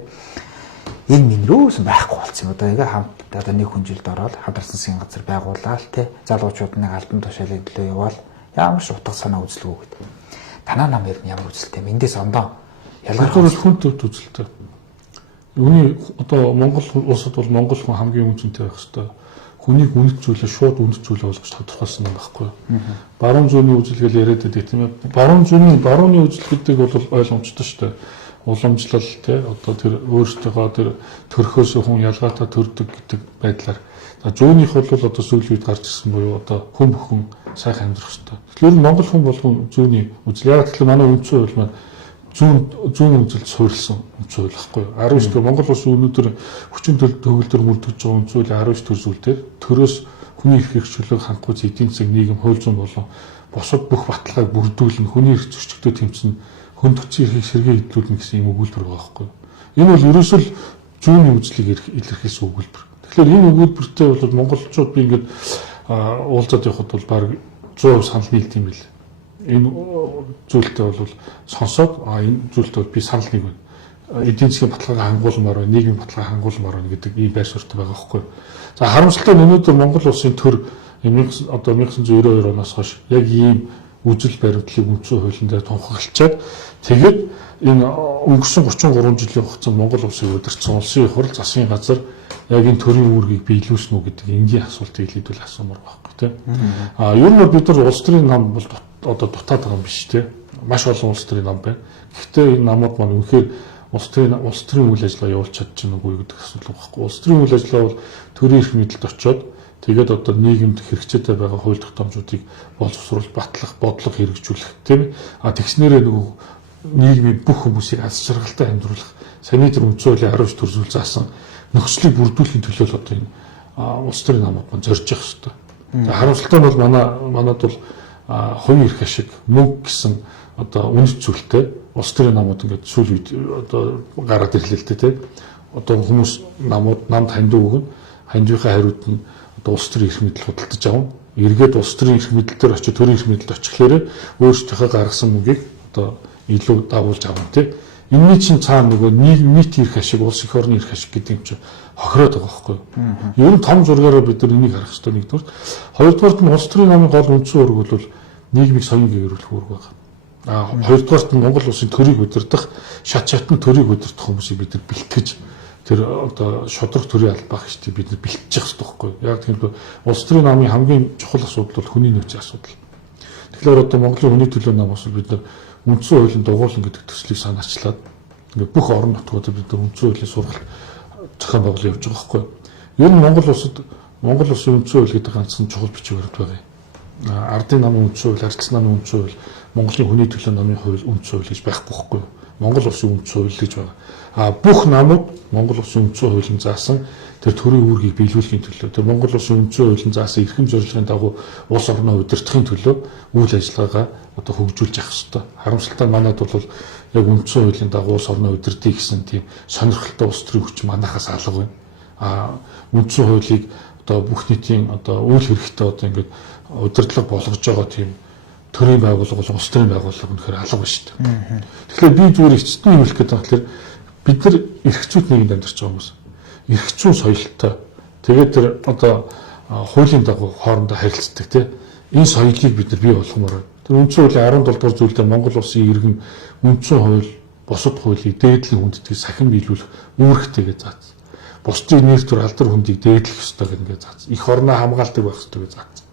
Энэ минрөөс байхгүй болсон юм. Одоо яг хамт одоо нэг хүн жилд ороод хамтарсан засгийн газар байгуулаад тий. Залуучууд нэг албан тушаалын төлөө яваал ямар ч утга санаа үзлэг үү гэдэг. Танаа нам ер нь ямар үзэлтэй юм? Эндээс ондоо ялгархуул хүн төвд үзэлтэй. Үүний одоо Монгол улсад бол монгол хүн хамгийн үнцэнтэй байх хэрэгтэй. Хүнийг үнэт зүйлээ шууд үнэт зүйлээ болгож тодорхойлсон юм байхгүй. Баруун зүүнний үзэлгээл яриад байдаг тийм ээ. Барууны үзэл гэдэг бол ойлгомжтой шүү дээ. Уламжлал те одоо тэр өөрсдөө тэр төрхөөс хүн ялгаатай төрдөг гэдэг байдлаар. За зүүнийх бол одоо сүүлийн үед гарч ирсэн буюу одоо хүн бүхэн сайхан амьдрах хэрэгтэй. Тэгэхээр Монгол хүн болгон зүүнний үзэл. Яг тэгэхээр манай үндсэн хууль маань зүүн үзэлд суурилсан үндсэн хууль байхгүй юу? 19 дэх Монгол улс өнөөдөр хүчин төгөлдөр мөрдөж байгаа үндсэн хуулийн 19 дэх зүйлээр төрөөс хүний эрх хэрэгчлөлөг хангахуйц эдийн засаг нийгэм хууль зүйн болон бусад бүх баталгааг бүрдүүлнэ, хүний эрх зөрчигдөд тэмцэн хүн төцийн эрхийг сэргээ хэвлүүлнэ гэсэн юм өгүүлбэр байгаа байхгүй юу? Энэ бол ерөөсөө зүүнний үзлийг илэрхийлсэн өгүүлбэр. Тэгэхээр энэ өгүүлбэртэй бол монголчууд би ингээд уулзаад явахад бол баг 100% санал нийлт юм бэл. Энэ зүйлтэй бол сонсоод энэ зүйлтэй би санал нэг байна. Эдийн засгийн баталгааг хангуулмаар байна, нийгмийн баталгааг хангуулмаар байна гэдэг ийм байр суурьтай байгаа байхгүй. За харамсалтай нь өнөөдөр Монгол улсын төр одоо 1992 оноос хойш яг ийм үжил баримтлалыг үндсэн хуулийн дээр тунхаглалчаад тэгээд энэ өнгөрсөн 33 жилийн хугацаанд Монгол улсыг удирдсан улсын их хурл засгийн газар яг энэ төрийн үүргийг биелүүлсэн үү гэдэг энгийн асуултыг илүүдэл асуумаар байхгүй тийм. Ер нь бид нар улс төрийн нам бол одоо дутаад байгаа юм биш тийм. Маш олон улс төрийн нам байна. Гэхдээ энэ намууд маань үнэхээр улс төрийн үйл ажиллагаа явуулж чадчихна уу гэдэг асуудал байхгүй. Улс төрийн үйл ажиллагаа бол төрийн эрх мэдэлд очиод тэгээд одоо нийгэмд хэрэгцээтэй байгаа хууль тогтоомжуудыг боловсруулах, батлах, бодлого хэрэгжүүлэх тийм. Тэгснээрээ нөгөө нийгмийн бүх хүмүүсийг аз жаргалтай амьдруулах санитар үндсэн хуулийн 19 төр зүйл заасан нөхцөлийг бүрдүүлэхийн төлөө одоо энэ улс төрийн намууд маань зорж явах хэрэгтэй. Харамсалтай нь бол манад бол хувийн эрх ашиг мөнгө гэсэн одоо үнэт зүйлтэй улс төрийн намууд ингээд сүүл үед одоо гараад ирлээ л дээ тийм. Одоо хүмүүс намд хандив өгнө. Хандивынхаа хариуд нь одоо улс төрийн эрх мэдэл худалдаж авна. Эргээд улс төрийн эрх мэдэл дээр очиж төрийн эрх мэдэлд очихлээрээ өөрсдийнхөө гаргасан мөнгийг одоо илүү дагуулж авна тийм. Энэний чинь цаана нөгөө нийт эрх ашиг, улс их орны эрх ашиг гэдэг юм чинь хохироод байгаа байхгүй юу? Ер нь том зургаараа бид нар энийг харах хэрэгтэй нэгдүгээр. Хоёрдугаарт нь улс төрийн намын гол үндсэн үүрэг бол нийгмийг соён гээгэрүүлэх үүрэг байна. Хоёрдугаарт нь Монгол улсын төрийг удирдах, шатны төрийг удирдах хүмүүсийг бид нар бэлтгэж тэр одоо шудраг төрийн албаа гэж бид нар бэлтжих хэрэгтэй байхгүй юу? Яг тийм улс төрийн намын хамгийн чухал асуудал бол хүний нөөцийн асуудал. Тэгэхээр одоо Монголын хүний төлөө намаас бид нар үндсэн хуулийн дугуйлан гэдэг төслийг санаачлаад ингээд бүх орон нутгуудад бид нар үндсэн хуулийн сургалт зохион байгуулалт явуулж байгаа байхгүй юу? Ер нь Монгол улсын үндсэн хууль гэдэг ганцхан чухал бичиг баримт байгаа юм. Ардын намын үндсэн хууль, арчилсан намын үндсэн хууль, Монголын хүний төлөө намын хууль үндсэн хууль гэж байхгүй байхгүй юу? Монгол улсын үндсэн хууль гэж байна. Бүх намууд Монгол улсын үндсэн хуулийн заасан тэр төрийн үүргийг биелүүлэхийн төлөө тэр Монгол улсын үндсэн хуулийн заасан эрхэм зорилгын дагуу улс орноо удирдахын төлөө үйл ажиллагаагаа одоо хөгжүүлж явах хэрэгтэй. Харамсалтай нь манайд бол яг үндсэн хуулийн дагуу улс орноо удирдъя гэсэн тийм сонирхолтой улс төрийн хүч манайхаас алга байна. Үндсэн хуулийг одоо бүх нийтийн одоо үйл хэрэгтэй одоо ингээд удирдлага болгож байгаа тийм төрийн байгууллага бол улс төрийн байгууллага үнэхээр алга байна шүү дээ. Тэгэхээр би зүгээр эцэстэн юм хэлэх гэдэг нь бид нар эрх зүйт нийгэмд амьдарч байгаа хүмүүс. Эрх зүйн соёлтой. Тэгээд тэр одоо хуулийн дагуу хоорондоо харилцдаг тийм энэ соёлыг бид нар бий болгомоор байна. Тэр үндсэн хуулийн 17 дугаар зүйлдээ Монгол улсын иргэн үндсэн хууль, бусад хуулийг дээдлийн хүндэтгэж сахин биелүүлэх үүрэгтэй гэж заасан. Бусдын нэр төр алдар хүндийг дээдлэх ёстой гэж заасан. Их орноо хамгаалдаг байх ёстой гэж заасан.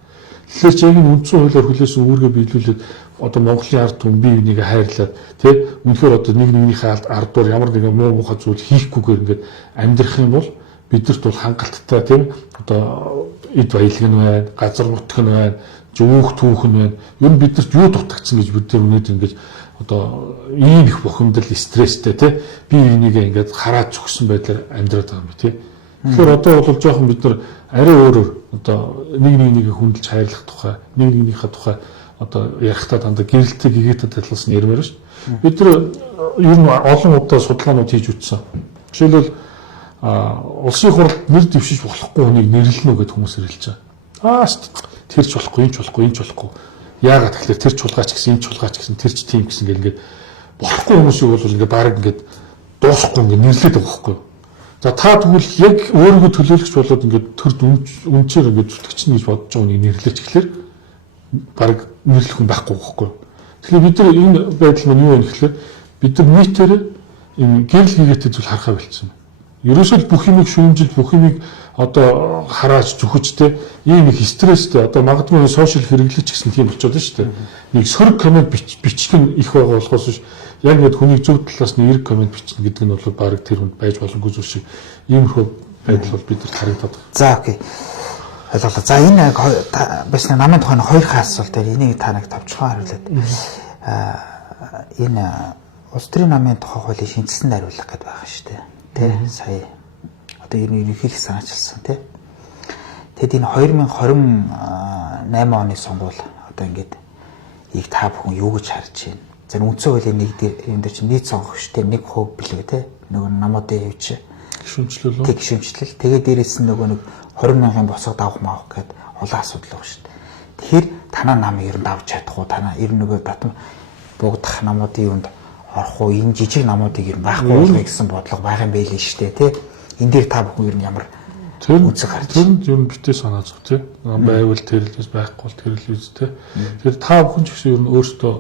Тэгэхээр ч яг энэ үндсэн хуулиар хүлээсэн үүргээ биелүүлээд одоо Монголын ард түмэн бие биенийг хайрлаад тий үнэхээр одоо нэгнийхээ ардуур ямар нэгэн муу муухай зүйл хийхгүйгээр ингээд амьдрах юм бол бидэрт бол хангалттай тийм одоо эд баялаг нь байна, газар нутг нь байна, зөвөх түүх нь байна. Ер нь бидэрт юу дутагдсан гэж бид нар өнөөдөр ингээд одоо ийм их бухимдал, стресстэй тий бие биенийг ингээд хараад зүгсэн байдлаар амьдраад байгаа юм тий. Тэгэхээр одоо бол жоохон бид нар арай өөрөөр одоо нэг хүндэлж хайрлах тухай, нэгнийхээ тухай одоо ярихдаа дандаа гэрэлтэй гэгээтэй талаас нь ярмаар шүү. Бид нар ер нь олон удаа судалгаанууд хийж үтсэн. Жишээлбэл улсын хурлд нэр дэвшиж болохгүй хүнийг нэрлэнэ үү гэд хүмүүс ирэлж байгаа. Тэр ч болохгүй, энэ ч болохгүй, энэ ч болохгүй. Яагаад тэгэхээр тэр чулгаач гэсэн, энэ чулгаач гэсэн, тэр ч тийм гэсэн ингээд болохгүй хүмүүсийг бол ингээд баг ингээд дуусахгүй ингээд нэрлээд байгаа байхгүй юу? За та тэгвэл яг өөрийгөө төлөөлөгч болоод ингээд төрд үнчээр ингээд зүтгэгч нь гэж бодож байгаа хүнийг нэрлэж эхлэхээр баг нэрлэх хүн байхгүй байхгүй. Тэгэхээр бид нар энэ байдал маань юу вэ гэхээр бид нар нийтээр энэ гэрэл хийгээтэй зүйл харахаа болчихсон. ерөөсөө бүх юмыг шүүмжил, бүх юмыг одоо харааж зүхэж те ийм их стресстэй одоо магадгүй сошиал хэрэглэж гэсэн тийм болчиход байна шүү дээ. Нэг сөрөг комент бичлэг нь их байгаа болохоос биш яг нэг хүний зөв талаас нь эерэг комент бичнэ гэдэг нь бол баг тэр хүнд байж боломгүй зүйл шиг иймэрхүү байдал бол бид нар харагдаад байна. За окей. Ойлголоо. За энэ бас намын тухайн хоёр хаа асуулт дээр энийг та нэг товчхон хариулаад. Энэ улс төрийн намын тухай хуулийн шинжилсэн хариулга гэдэг байгаа шүү дээ. Тэ сая одоо ерөнхийдөө санаачилсан тий. Тэгэд энэ 2028 оны сонгуул одоо ингээд ийг та бүхэн юу гэж харж байна? За үндсэн хуулийн нэг юм дээр чинь нийт сонгогчтой 1% билүү тий. Нөгөө намуудын хэвч гишүүнчлэл үү? Тэг гишүүнчлэл. Тэгээ дээрээс нь нөгөө нэг 20,000-ын босгод авах маах гэдэг олон асуудал байгаа шүү дээ. Тэгэхээр танаа нам ер нь давж чадах уу? Танаа ер нь нөгөө татам буугдах намуудын юунд орох уу? Энэ жижиг намуудыг ер нь байхгүй болгоё гэсэн бодлого байгаа юм байл нь шүү дээ тий. Энэ дээр та бүхэн ер нь ямар үзэг харж байна? Тэр нь битээ санаа зов тий. Байвал тэрэлээс байхгүй бол тэрэлээс тий. Тэгэхээр та бүхэн ч гэсэн ер нь өөртөө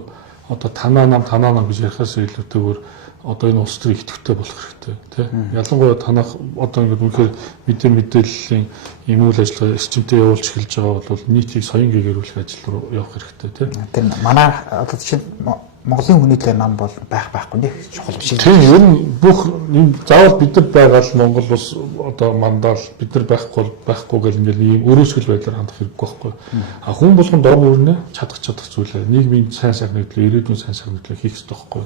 одоо танаа нам гэж ярихаас илүүтэйгээр одоо энэ улс төрийн идэвхтэй болох хэрэгтэй тий. Ялангуяа танах одоо ингээд үнэхээр мэдээллийн ийм үйл ажиллагаа эрчимтэй явуулж эхэлж байгаа бол нийтийг соён гээгэрүүлэх ажил руу явах хэрэгтэй тий. Тэр манай одоо чинь Монголын хүний төлөө нам бол байхгүй нэг чухал биш. Тийм ер нь бүх заавал бид нар байгаа л Монгол улс одоо мандаал бид нар байхгүй гэл ингээл ийм өрөөсгөл байдлаар хандах хэрэггүй байхгүй. А хүн болгон дор бүрнэ чадах зүйлээ нийгмийн сайн сайхны төлөө ирээдүйн сайн сайхны төлөө хийх хэрэгтэй байхгүй.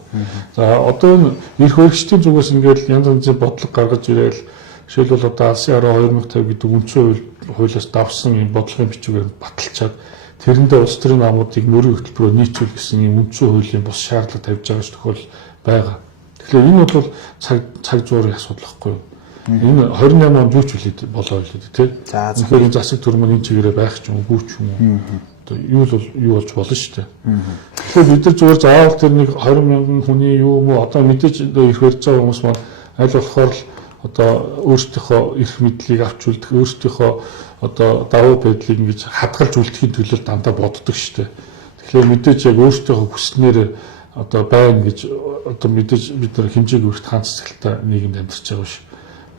За одоо энэ эрх баригчдын зүгээс ингээл янз янзын бодлого гаргаж ирээл жишээлбэл одоо Алсын 2050 гэдэг үндсэн хуулиас давсан ийм бодлогын бичвэр баталчаад тэрэндээ улс төрийн намуудыг мөрийн хөтөлбөрөөр нийцүүл гэсэн юм үндсэн хуулийн бус шаардлага тавьж байгаа тохиол байгаа. Тэгэхээр энэ бол цаг зуурын асуудал байхгүй юу? Энэ 28 онд юу ч үлээд болоо үлээд тий. Тэгэхээр энэ засаг төр маань энэ чигээрээ байх ч юм уу, ч юм уу. Одоо юу болж болно шүү дээ. Тэгэхээр бид нар зүгээр заавал тэр нэг 20,000 хүний юу юм уу одоо мэдээж ирэх барьж байгаа хүмүүс маань аль болохоор л одоо өөрсдийнхөө эрх мэдлийг авч үлдэх, өөрсдийнхөө одоо давуу байдлыг ингэж хадгалж үлдэхийн төлөө дандаа боддог шүү дээ. Тэгэхээр мэдээж яг өөрсдийнхөө хүснээр одоо байна гэж одоо мэдээж бид нар хэмжээг өргөх хаан цэцгэлтэй нийгэмд амьдарч байгаа биш.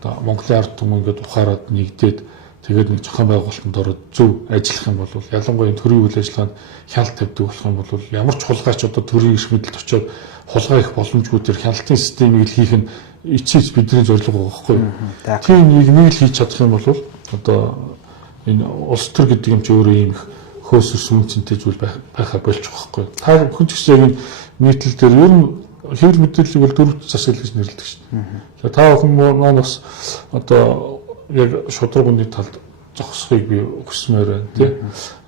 Одоо Монголын ард түмэн ингээд ухаарад нэгдээд тэгээд нэг зохион байгуулалтанд ороод зөв ажиллах юм бол ялангуяа төрийн үйл ажиллагаанд хяналт тавьдаг болох юм бол ямар ч хулгайч одоо төрийн эрх мэдэлд очиод хулгай их боломжгүй тэр хяналтын системийг л хийх нь эцсийц бидний зорилго байгаа байхгүй юу. Тийм нийгмийг л хийж чадах юм бол одоо энэ улс төр гэдэг юм чи өөрөө ийм их хөөсөр сүнцэнтэй зүйл байхаа болчих واخгүй. Та хүн ч гэсэн яг нийтлэл дээр ер нь хэвлэл мэдээллийг бол дөрвөлт засаглал гэж нэрлэдэг шин. За та бүхэн маань бас одоо яг шударгууны талд зогсохыг би хүсмээр байна тий.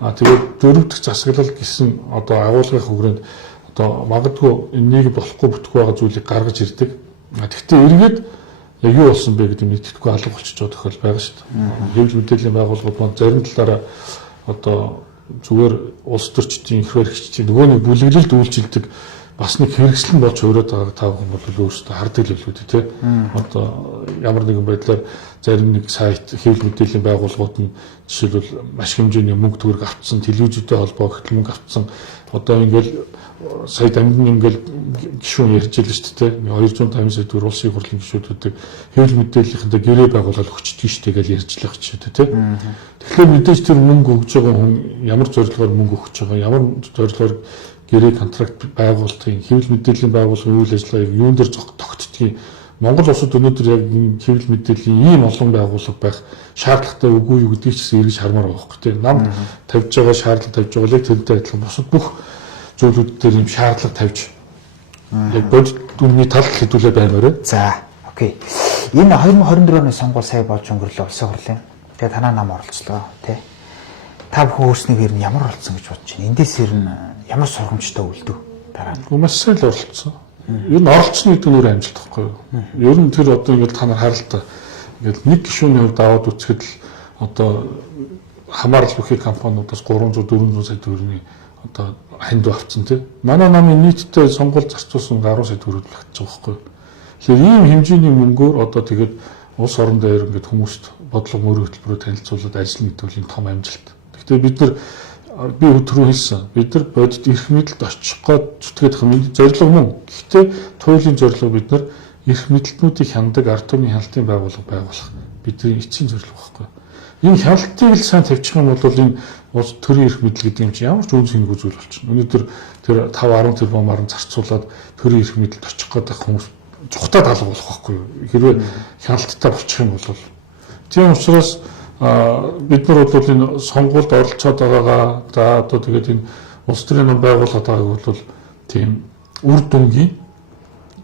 Тэгээд дөрвөлт засаглал гэсэн одоо агуулгын хүрээнд одоо магадгүй энийг болохгүй бүтэхгүй байгаа зүйлийг гаргаж ирдэг. Гэхдээ эргээд яг юу болсон бэ гэдэг мэддэхгүй алга болчихж байгаа тохиол байгаа шүү дээ. Хэвлэл мэдээллийн байгууллагууд маань зарим талаараа одоо зүгээр улс төрчдийн эрх баригчдын нөгөө нэг бүлэглэлд үйлчилдэг бас нэг хэрэгслэн болж өрөөд байгааг та бүхэн бол өөрсдөө хардаг л билүү тий. Одоо ямар нэгэн байдлаар зарим нэг сайт хэвлэл мэдээллийн байгууллагууд нь жишээлбэл маш хэмжээний мөнгө төгрөг авцсан, телевизтэй холбоо гэтэл мөнгө авцсан. Одоо ингээл сая дамжин ингээл гишүүн ярьж байлаа шүү дээ. 250 сая төгрөг улсын хурлын гишүүдүүдийг хэвлэл мэдээллийнхэнтэй гэрээ байгуулалт өгчдөг шүү дээ гэж ярьж байгаа ч шүү дээ тий. Тэгэхээр мэдээж тэр мөнгө өгж байгаа хүн ямар зорилгоор мөнгө өгч байгаа, ямар зорилгоор гэрээ контракт байгуулалтын хэвлэл мэдээллийн байгууллагын үйл ажиллагааг юун дээр тогтдгийг Монгол улсад өнөөдөр яг хэвлэл мэдээллийн ийм олон байгууллага байх шаардлагатай үгүй юу гэдгийг ч эргэж хармаар байгаа байхгүй тийм. Нам тавьж байгаа шаардлага тавьж байгаа л тэрнтэй адилхан бусад бүх зүйлүүд дээр ийм шаардлага тавьж яг бодит үнний тал хэдүүлээ баймаар. За окей. Энэ 2024 оны сонгуул сая болж өнгөрлөө улсын хурлын. Тэгээ танаа нам оролцлоо тий. Та бүхэн өөрснийх ер нь ямар оролцсон гэж бодож байна? Эндээс ер нь ямар сургамжтай үлдв дараа нь? Маш сайн л оролцсон. Ер нь оролцсны гэдэг нь өөр амжилт байхгүй юу? Ер нь тэр одоо ингээд та нар харалтаа ингээд нэг гишүүний хувьд аваад үзэхэд л одоо хамаарал бүхий компаниудаас 300 400 сая төгрөгийн одоо ханд авцсан тий. Манай намын нийтдээ сонгуул зарцуулсан 10 сая төгрөг багтаж байгаа байхгүй юу? Тэгэхээр ийм хэмжээний мөнгөөр одоо тэгээд улс орон дээр ингээд хүмүүст бодлого мөрийн хөтөлбөрөөр танилцуулаад ажил нийтүүлэх том амжилт. Гэхдээ бид нар би өдрөө хэлсэн. Бид нар бодит эрх мэдэлд очих гээд зүтгээд хэмнэн зорилго мөн. Гэхдээ туйлын зорилго бид нар эрх мэдэлтнүүдийг хяндаг ард түмний хяналтын байгууллага байгуулах бидний эцсийн зорилго байхгүй. Энэ хяналтыг л сайн тавьчих юм бол энэ улс төрийн эрх мэдэл гэдэг юм чинь ямар ч үн цэнэгүй зүйл болчихно. Өнөөдөр тэр 5-10 тэрбум маран зарцуулаад төрийн эрх мэдэлд очих гээд хүмүүс зүхтаад алга болох байхгүй юу? Хэрвээ хяналттай болчих юм бол тийм учраас бид нар бол энэ сонгуульд оролцоод байгаагаа за одоо тэгээд энэ улс төрийн нам байгууллагад байгааг бол тийм үр дүнгийн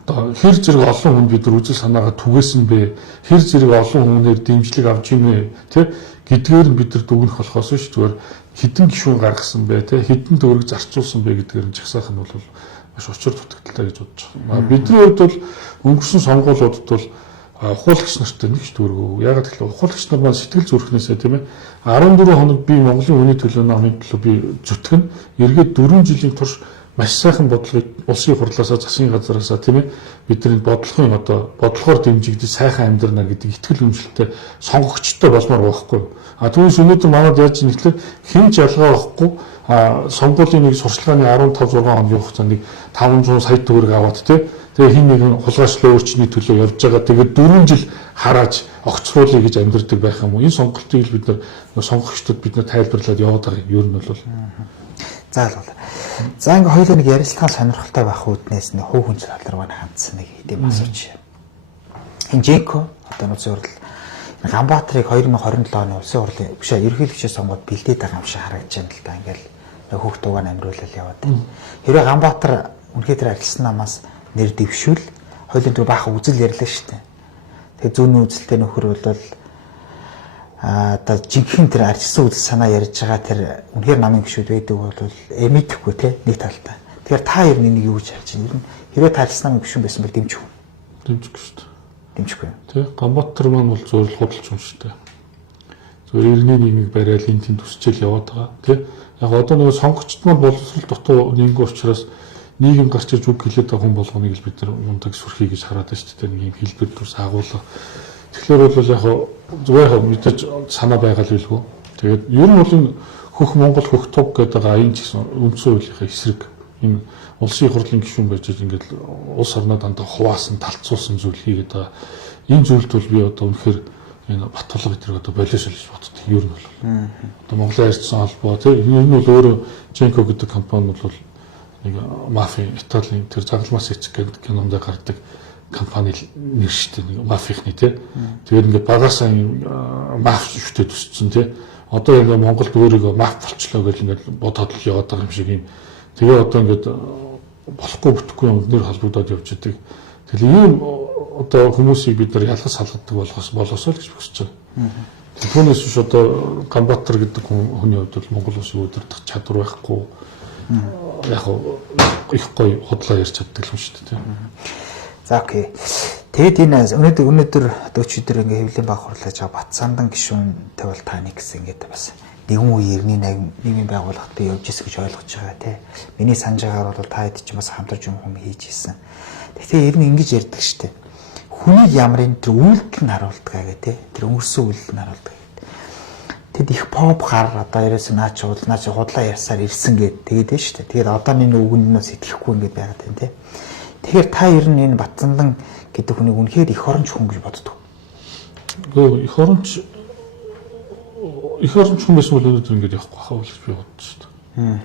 одоо хэр зэрэг олон хүн бид нар үзэл санаагаа түгээсэн бэ, хэр зэрэг олон хүмүүнээр дэмжлэг авч юм бэ тий гэдгээр нь бид нар дүгнэх болохоос биш зүгээр хідэн гишүүн гаргасан бэ тий хідэн төгрөг зарцуулсан бэ гэдгээр нь жагсаах нь бол маш учир дутагдaltaй гэж бодож байна. Бидний хувьд бол өнгөрсөн сонгуулиудад бол ухуулагч нартай нэг ч дүүргөө. Ягаад гэвэл ухуулагч нар маань сэтгэл зүрхнээсээ тийм ээ 14 хоног би Монголын хүний төлөө намын төлөө би зүтгэн эргээд 4 жилийн турш маш сайхан бодлогыг улсын хурлаасаа засгийн газараасаа тийм ээ бидний бодлогын одоо бодлогоор дэмжигдэж сайхан амьдрна гэдэг итгэл үнэмшилтэй сонгогчтой болмоор байхгүй. Түүнээс өнөөдөр манад яаж юм гэхэлэр хэн ч ялгаа байхгүй сонгуулийн нэг сурчлагын 15-6 хоногийн хугацаанд 500 сая төгрөг аваад тэгээ хин нэгэн хулгайчлал өөрчний төлөө явж байгаа. Тэгээд 4 жил харааж огцруулъя гэж амьдэрдэг байх юм уу? Энэ сонголтыг л бид нар сонгогчдод бид нар тайлбарлаад яваад байгаа юм. Ер нь бол заавал. За ингээ хоёулаа нэг ярилцлагын сонирхолтой байх үүднээс нэг хуу хүн залрууг хандсан нэг хэдэм асууж. Энэ Женко одоо улсын хурл Ганбаатарыг 2027 оны улсын хурлын биш ерөнхийлөгчөөс сонгоод бэлдээд байгаа юм шиг харагдаж байна л да. Ингээл хүүхд дуугаа амируулал яваад байна. Хэрвээ Ганбаатар үнэхээр арилсан намаас нэр дэвшүүл хоёулын төв баахан үзэл ярьлаа шүү дээ. Тэгээ зүүнний үзэлтэй нөхөр бол одоо жинхэнэ тэр арчсан үзэл санаа ярьж байгаа тэр үнэхээр намын гişүүд байдаг бол мэдхгүй те нэг талтай. Тэгэхээр та ер нь энийг юу гэж харж байна? Хэрвээ та арчсан намын гişүүн байсан бол дэмжих үү? дэмжихгүй шүү дээ. Дэмжихгүй. Тэ Ганбаатар маань бол зөв худалч юм шүү дээ. Зөв иргэний нийгмийг барайл энэ тэнд төсчээл яваад байгаа. Тэ яг одоо нэг сонгогчд маань боловсрол дутуу нэгэн учраас нийгэм гарч иж үг хэлээд байгаа хүн болгоныг л бид нар мундаг сүрхий гэж хараад байна шүү дээ. Нэг юм хэлбэр төрс агуулга. Тэгэхээр бол яг зүгээр мэдээж санаа байгаа л билгүй. Тэгээд ер нь бол энэ хөх Монгол хөх туг гэдэг аян ч гэсэн үндсэн хуулийнхаа эсрэг энэ улсын хурлын гишүүн байж ингээд улс орноо дандаа хуваасан талцуулсан зүйл хийгээд байгаа. Энэ зүйлд бол би одоо үнэхээр энэ Батболго гэдэг одоо болиос л гэж боддог. Ер нь бол одоо Монголын арчсан холбоо тийм энэ нь бол өөрөө Женко гэдэг компани бол нэг мафи Италийн тэр загалмаас эцэг гэдэг кинонд гардаг компани нэр шүү дээ. Нэг мафийнхны тийм. Тэгээд ингээд багасаа маф шүтээ төсцсөн тийм. Одоо ингээд Монголд өөрийгөө маф болчлоо гэж ингээд бодоод л яваад байгаа юм шиг юм. Тэгээ одоо ингээд болохгүй бүтэхгүй юм нэр холбогдоод явж идэг. Тэгэхээр ийм одоо хүмүүсийг бид нар ялгаж салгадаг болосоо л гэж хүсэж байгаа. Түүнээс биш одоо Ганбаатар гэдэг хүний хувьд бол Монгол улсын удирдах чадвар байхгүй. Яг их гоё худлаа ярьж чаддаг юм шүү дээ. За окей. Тэгэд энэ өнөөдөр өчигдөр ингээ хэвлэлийн баг хурлаж байгаа Батсандан гишүүнтэй бол та нэг гэсэн ингээд бас нэгэн үе иргэний нийгмийн байгууллагад би явж ирсэн гэж ойлгож байгаа тий. Миний санаж байгаагаар бол та хэд ч бас хамтарч юм хийж ирсэн. Гэхдээ ер нь ингэж ярьдаг штеп. Хүний ямрын тэр үйлдэл нь харуулдаг гэх тий. Тэр өнгөрсөн үйлдэл нь харуулдаг. Тэд их поп гар одоо ерөөсөө наач худлаа ярьсаар ирсэн гэд тэгээд нь штеп. Тэгээд одоо энэ үгнээс итгэхгүй ингээд байгаад байна тий. Тэгэхээр та ер нь энэ Батсандан гэдэг хүнийг үнэхээр их оронч хүн гэж боддог. Их оронч хүмүүс бол өнөөдөр ингэж явахгүй хаа гэж би бодож байна.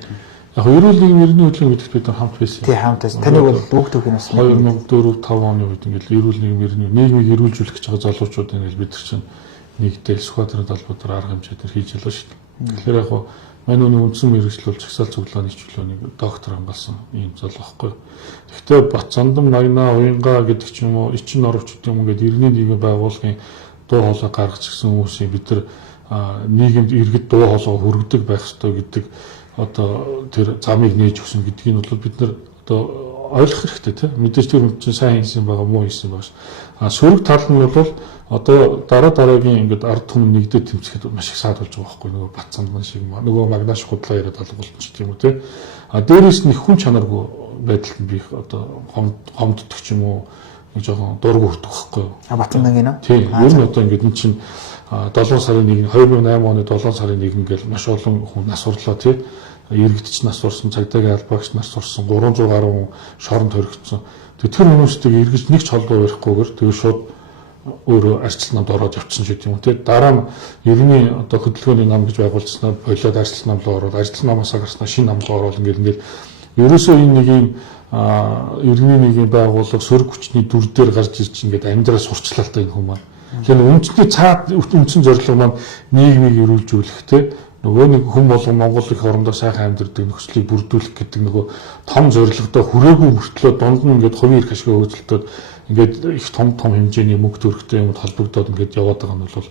Яг эрүүл нийгмийн иргэний хөдөлгөөн гэдэгт бид нар хамт байсан. Тий хамт байсан. Таныг бол бүгд төгнөөс 2004-5 оны үед ингэж эрүүл нийгмийн нийгмийг эрүүлжүүлэх гэж байгаа залуучууд ингэж бид нар чинь нэгдэл Сүхбаатарын талбараар арга хэмжээгээр хийж ялгаа шүү дээ. Тэгэхээр яг манай өнөө үндсэн мэргэжил бол чагсаал цуглааны чөлөөний доктор хамгаалсан ийм залуу байхгүй. Гэхдээ Батсандан Нагнаа Уянга гэдэг ч юм уу Ичин Оровч гэдэг юм ингээд иргэний нийгмийн байгууллагын дуу хоолой гаргаж гисэн хүмүүсийн бид нар нийгэмд иргэд дуу хоолой хүргэдэг байх ёстой гэдэг одоо тэр замыг нээж өгсөн гэдгийг нь бол бид нар одоо ойлгох хэрэгтэй тийм мэдээж тэр хүн чинь сайн хийсэн байгаа муу хийсэн байгаа. Сөрөг тал нь бол одоо дараагийн ингээд ард түмэн нэгдээд тэмцэхэд маш их саад болж байгаа байхгүй нөгөө Батсандан шиг нөгөө магнаш худлаа яриад алга болчих юм уу тийм. Дээрээс нь хүн чанаргүй байдалд би одоо гомддог ч юм уу нэг жоохон дург хүрдэг байхгүй юу? Батнангийн нь. Тийм. Ер нь одоо ингээд эн чинь 7 сарын 1 2008 оны 7 сарын 1 ингээл маш олон хүн нас урлаа тий. Иргэдч нас урсан, цагдаагийн албаагч нас урсан, 300 гаруй хүн шоронд хоригдсон. Тэр хүмүүстэйг эргэж нэг ч холбоо барихгүйгээр тэгээ шууд өөрөө арчил намд ороод явчихсан ч гэдэг юм тий. Дараа нь иргэний одоо хөдөлгөөний нам гэж байгуулснаа болоод арчил нам руу ороод арчил намаас гарснаа шинэ нам руу ороод ингээл ерөөсөө энэ нэг юм иргэний нэг юм байгууллага сөрөг хүчний дүр дээр гарч ирж ингээд амьдраа сурчлаа л та энэ хүмүүс маань. Тэгэхээр үндэсний цаад үндсэн зорилго маань нийгмийг эрүүлжүүлэх тий. Нөгөө нэг хүн болгон Монгол их орондоо сайхан амьдардаг нөхцөлийг бүрдүүлэх гэдэг нөгөө том зорилготой хүрээгүй мөртлөө дунд нь ингээд хувийн эрх ашиг хөөцөлтөд ингээд их том хэмжээний мөнгө төрхтэй юмд холбогдоод ингээд яваад байгаа нь бол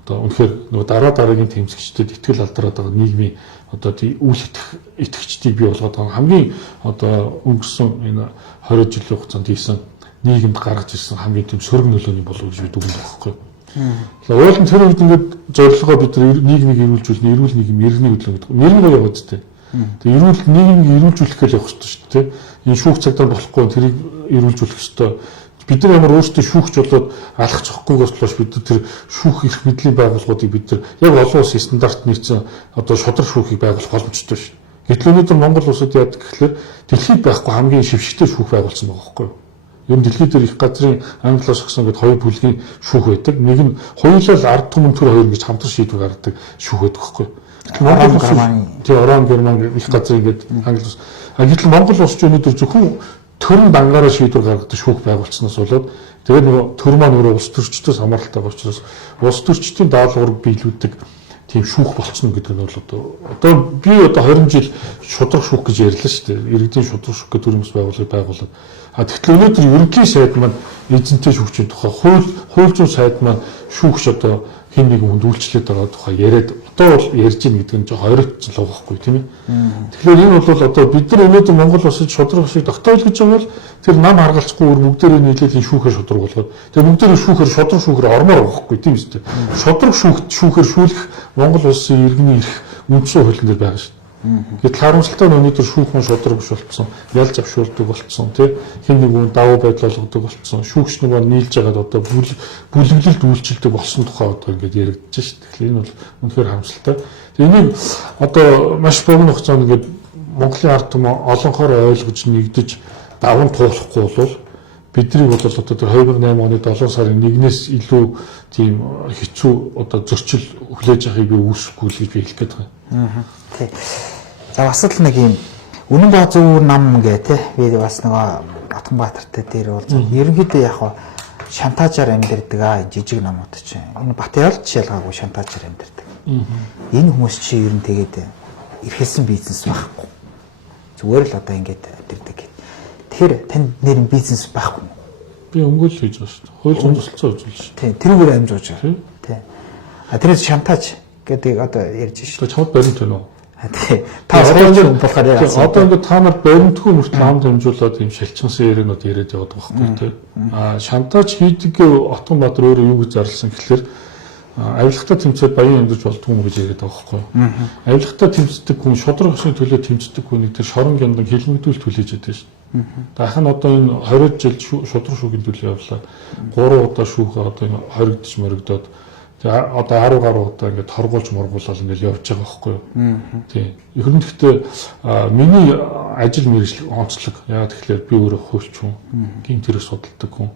одоо үнэхээр нөгөө дараагийн тэмцэгчдэд итгэл алдраад байгаа нийгмийн одоо тий үйл итгэгчдийг бий болгоод байгаа хамгийн одоо өнгөрсөн энэ 20 жилийн хугацаанд хийсэн нийгэмд гаргаж ирсэн хамгийн тийм сөрөг нөлөөний болов гэж бид үгэн байхгүй. Уул нь тэр үед ингээд зорилгоо бид нийгмийг эрүүлжүүлнэ, эрүүл нийгэм, иргэний хөдөлгөөн гэдэг. Нэр нь гоё яваад тээ. Тэгээ эрүүл нийгмийг эрүүлжүүлэх гэж явах хэрэгтэй шүү дээ. Энэ шүүх цагдаа болохгүй тэрийг эрүүлжүүлэх хэрэгтэй. Бид нар ямар өөрсдөө шүүхч болоод алхах зохихгүйгээс болж бид тэр шүүх эрх мэдлийн байгууллагуудыг бид нар яг олон улсын стандарт нийцсэн одоо шудраг шүүхийг байгуулах боломжтой шүү. Гэтэл өнөөдөр Монгол улсад яадаг гэхэлэр дэлхийд байхгүй хамгийн шившигтэй шүүх байгуулсан байгаа байхгүй юу? Ер нь дэлхийд дээр их газрын англиас өгсөн гэдэг хоёр бүлгийн шүүх байдаг. Нэг нь хоёулаа ард түмэн төр хоёр ингэж хамтар шийдвэр гаргадаг шүүх байдаг байхгүй юу? Монгол улс тий Орон Герман их газрын ингээд англиас гэтэл Монгол улс ч өнөөдөр зөвхөн төрн дангаараа шийдвэр гаргадаг шүүх байгуулснаас болоод тэгээд нөгөө төр маань өөрөө улс төрчдөөс хамааралтай байгаа учраас улс төрчдийн даалгаврыг биелүүлдэг тийм шүүх болцсон гэдэг нь бол одоо би одоо 20 жил шудраг шүүх гэж ярьлаа шүү дээ. Иргэдийн шудраг шүүх гэх төрөмс байгууллагыг байгуулад. Тэгэхдээ өнөөдөр ерөнхий сайд маань эзэнтэй шүүгчийн тухай хууль зүйн сайд маань шүүгч одоо хэн нэг хүнд үйлчлээд байгаа тухай яриад одоо бол ярьж ийн гэдэг нь жоо хориотсон л байгаа байхгүй тийм ээ. Тэгэхээр энэ бол одоо бид нар өнөөдөр Монгол улсад шудраг шиг тогтоол гэж байгаа бол тэр нам харгалзахгүй бүгдээрээ нийлээд энэ шүүхээр шудраг болгоод тэр бүгдээрээ шүүхээр шудраг шүүхээр ормоор байгаа байхгүй тийм үстэй. Шудраг шүүхээр шүүлэх Монгол улсын иргэний эрх үндсэн хуулийн дээр байгаа шүү. Гэтэл харамсалтай нь өнөөдөр шүүхэн шудраг биш болцсон, ялж авшуулдаг болцсон, тий хэн нэг хүн давуу байдал олгодог болцсон, шүүгч нэг нь нийлж байгаад одоо бүлэглэлд үйлчилдэг болсон тухай одоо ингээд яригдчихэж шүү. Тэгэхээр энэ бол үнэхээр харамсалтай. Тэгээ энийг одоо маш богино хугацаанд ингээд Монголын ард түмэн олонхоор ойлгож нэгдэж даван туулахгүй бол бидний бол одоо тэр 2008 оны 7 сарын 1-ээс илүү тийм хэцүү одоо зөрчил хүлээж авахыг би үүсэхгүй л гэж би хэлэх гээд байгаа. Тий. За бас л нэг юм үнэн боо зөвөр нам гэ тий би бас нөгөө Батанбаатартай дээр бол ерөнхийдөө яг шантажаар амьдэрдэг жижиг намууд чинь энэ Батяалч шалгаагүй шантажаар амьдэрдэг. Энэ хүмүүс чи ер нь тэгээд эрхэлсэн бизнес байхгүй. Зүгээр л одоо ингэж амьдэрдэг. Тэгэхээр танд нэр бизнес байхгүй юу? Би өнгөл хийж байгаа шүү дээ. Хууль зүйн тусалцаа үзүүлж шүү. Тийм, тэрүүгээр амжуулж байгаа. Тийм. Тэрээс шантаж гэдэг одоо ярьж шүү. Чамд баримт байна уу? Тийм. Та одоо болохоор яа. Одоо ингээд та нар баримтгүй мөртлөө хамт амжуулаад юм шилчгансан ярианууд яриад яваад байгаа байхгүй тийм. Шантаж хийдэг Отгонбаатар өөрөө юу гэж зарласан гэхэлэр авилгатаа тэмцээд баян амьдарч болдгоо юм гэж яриад байгаа байхгүй. Авилгатаа тэмцдэг хүн шудраг өсний төлөө тэмцдэг хүнийг тэр шорон гяндан хилмигдүүл түлээж яддаг шүү. Дахь нь одоо энэ 20 жил шудраг шүүхийн төлөө явлаа. 3 удаа шүүхээ одоо энэ хоригдож моригдоод тэгээ одоо 10 гаруй удаа ингээд торгуулж моргуулаад ингээд явж байгаа байхгүй юу. Тийм. Ер нь гэхдээ миний ажил мэргэжил онцлог. Яагаад тэгэхээр би өөрөө хуульч хүн, гин тэрэг судалдаг хүн.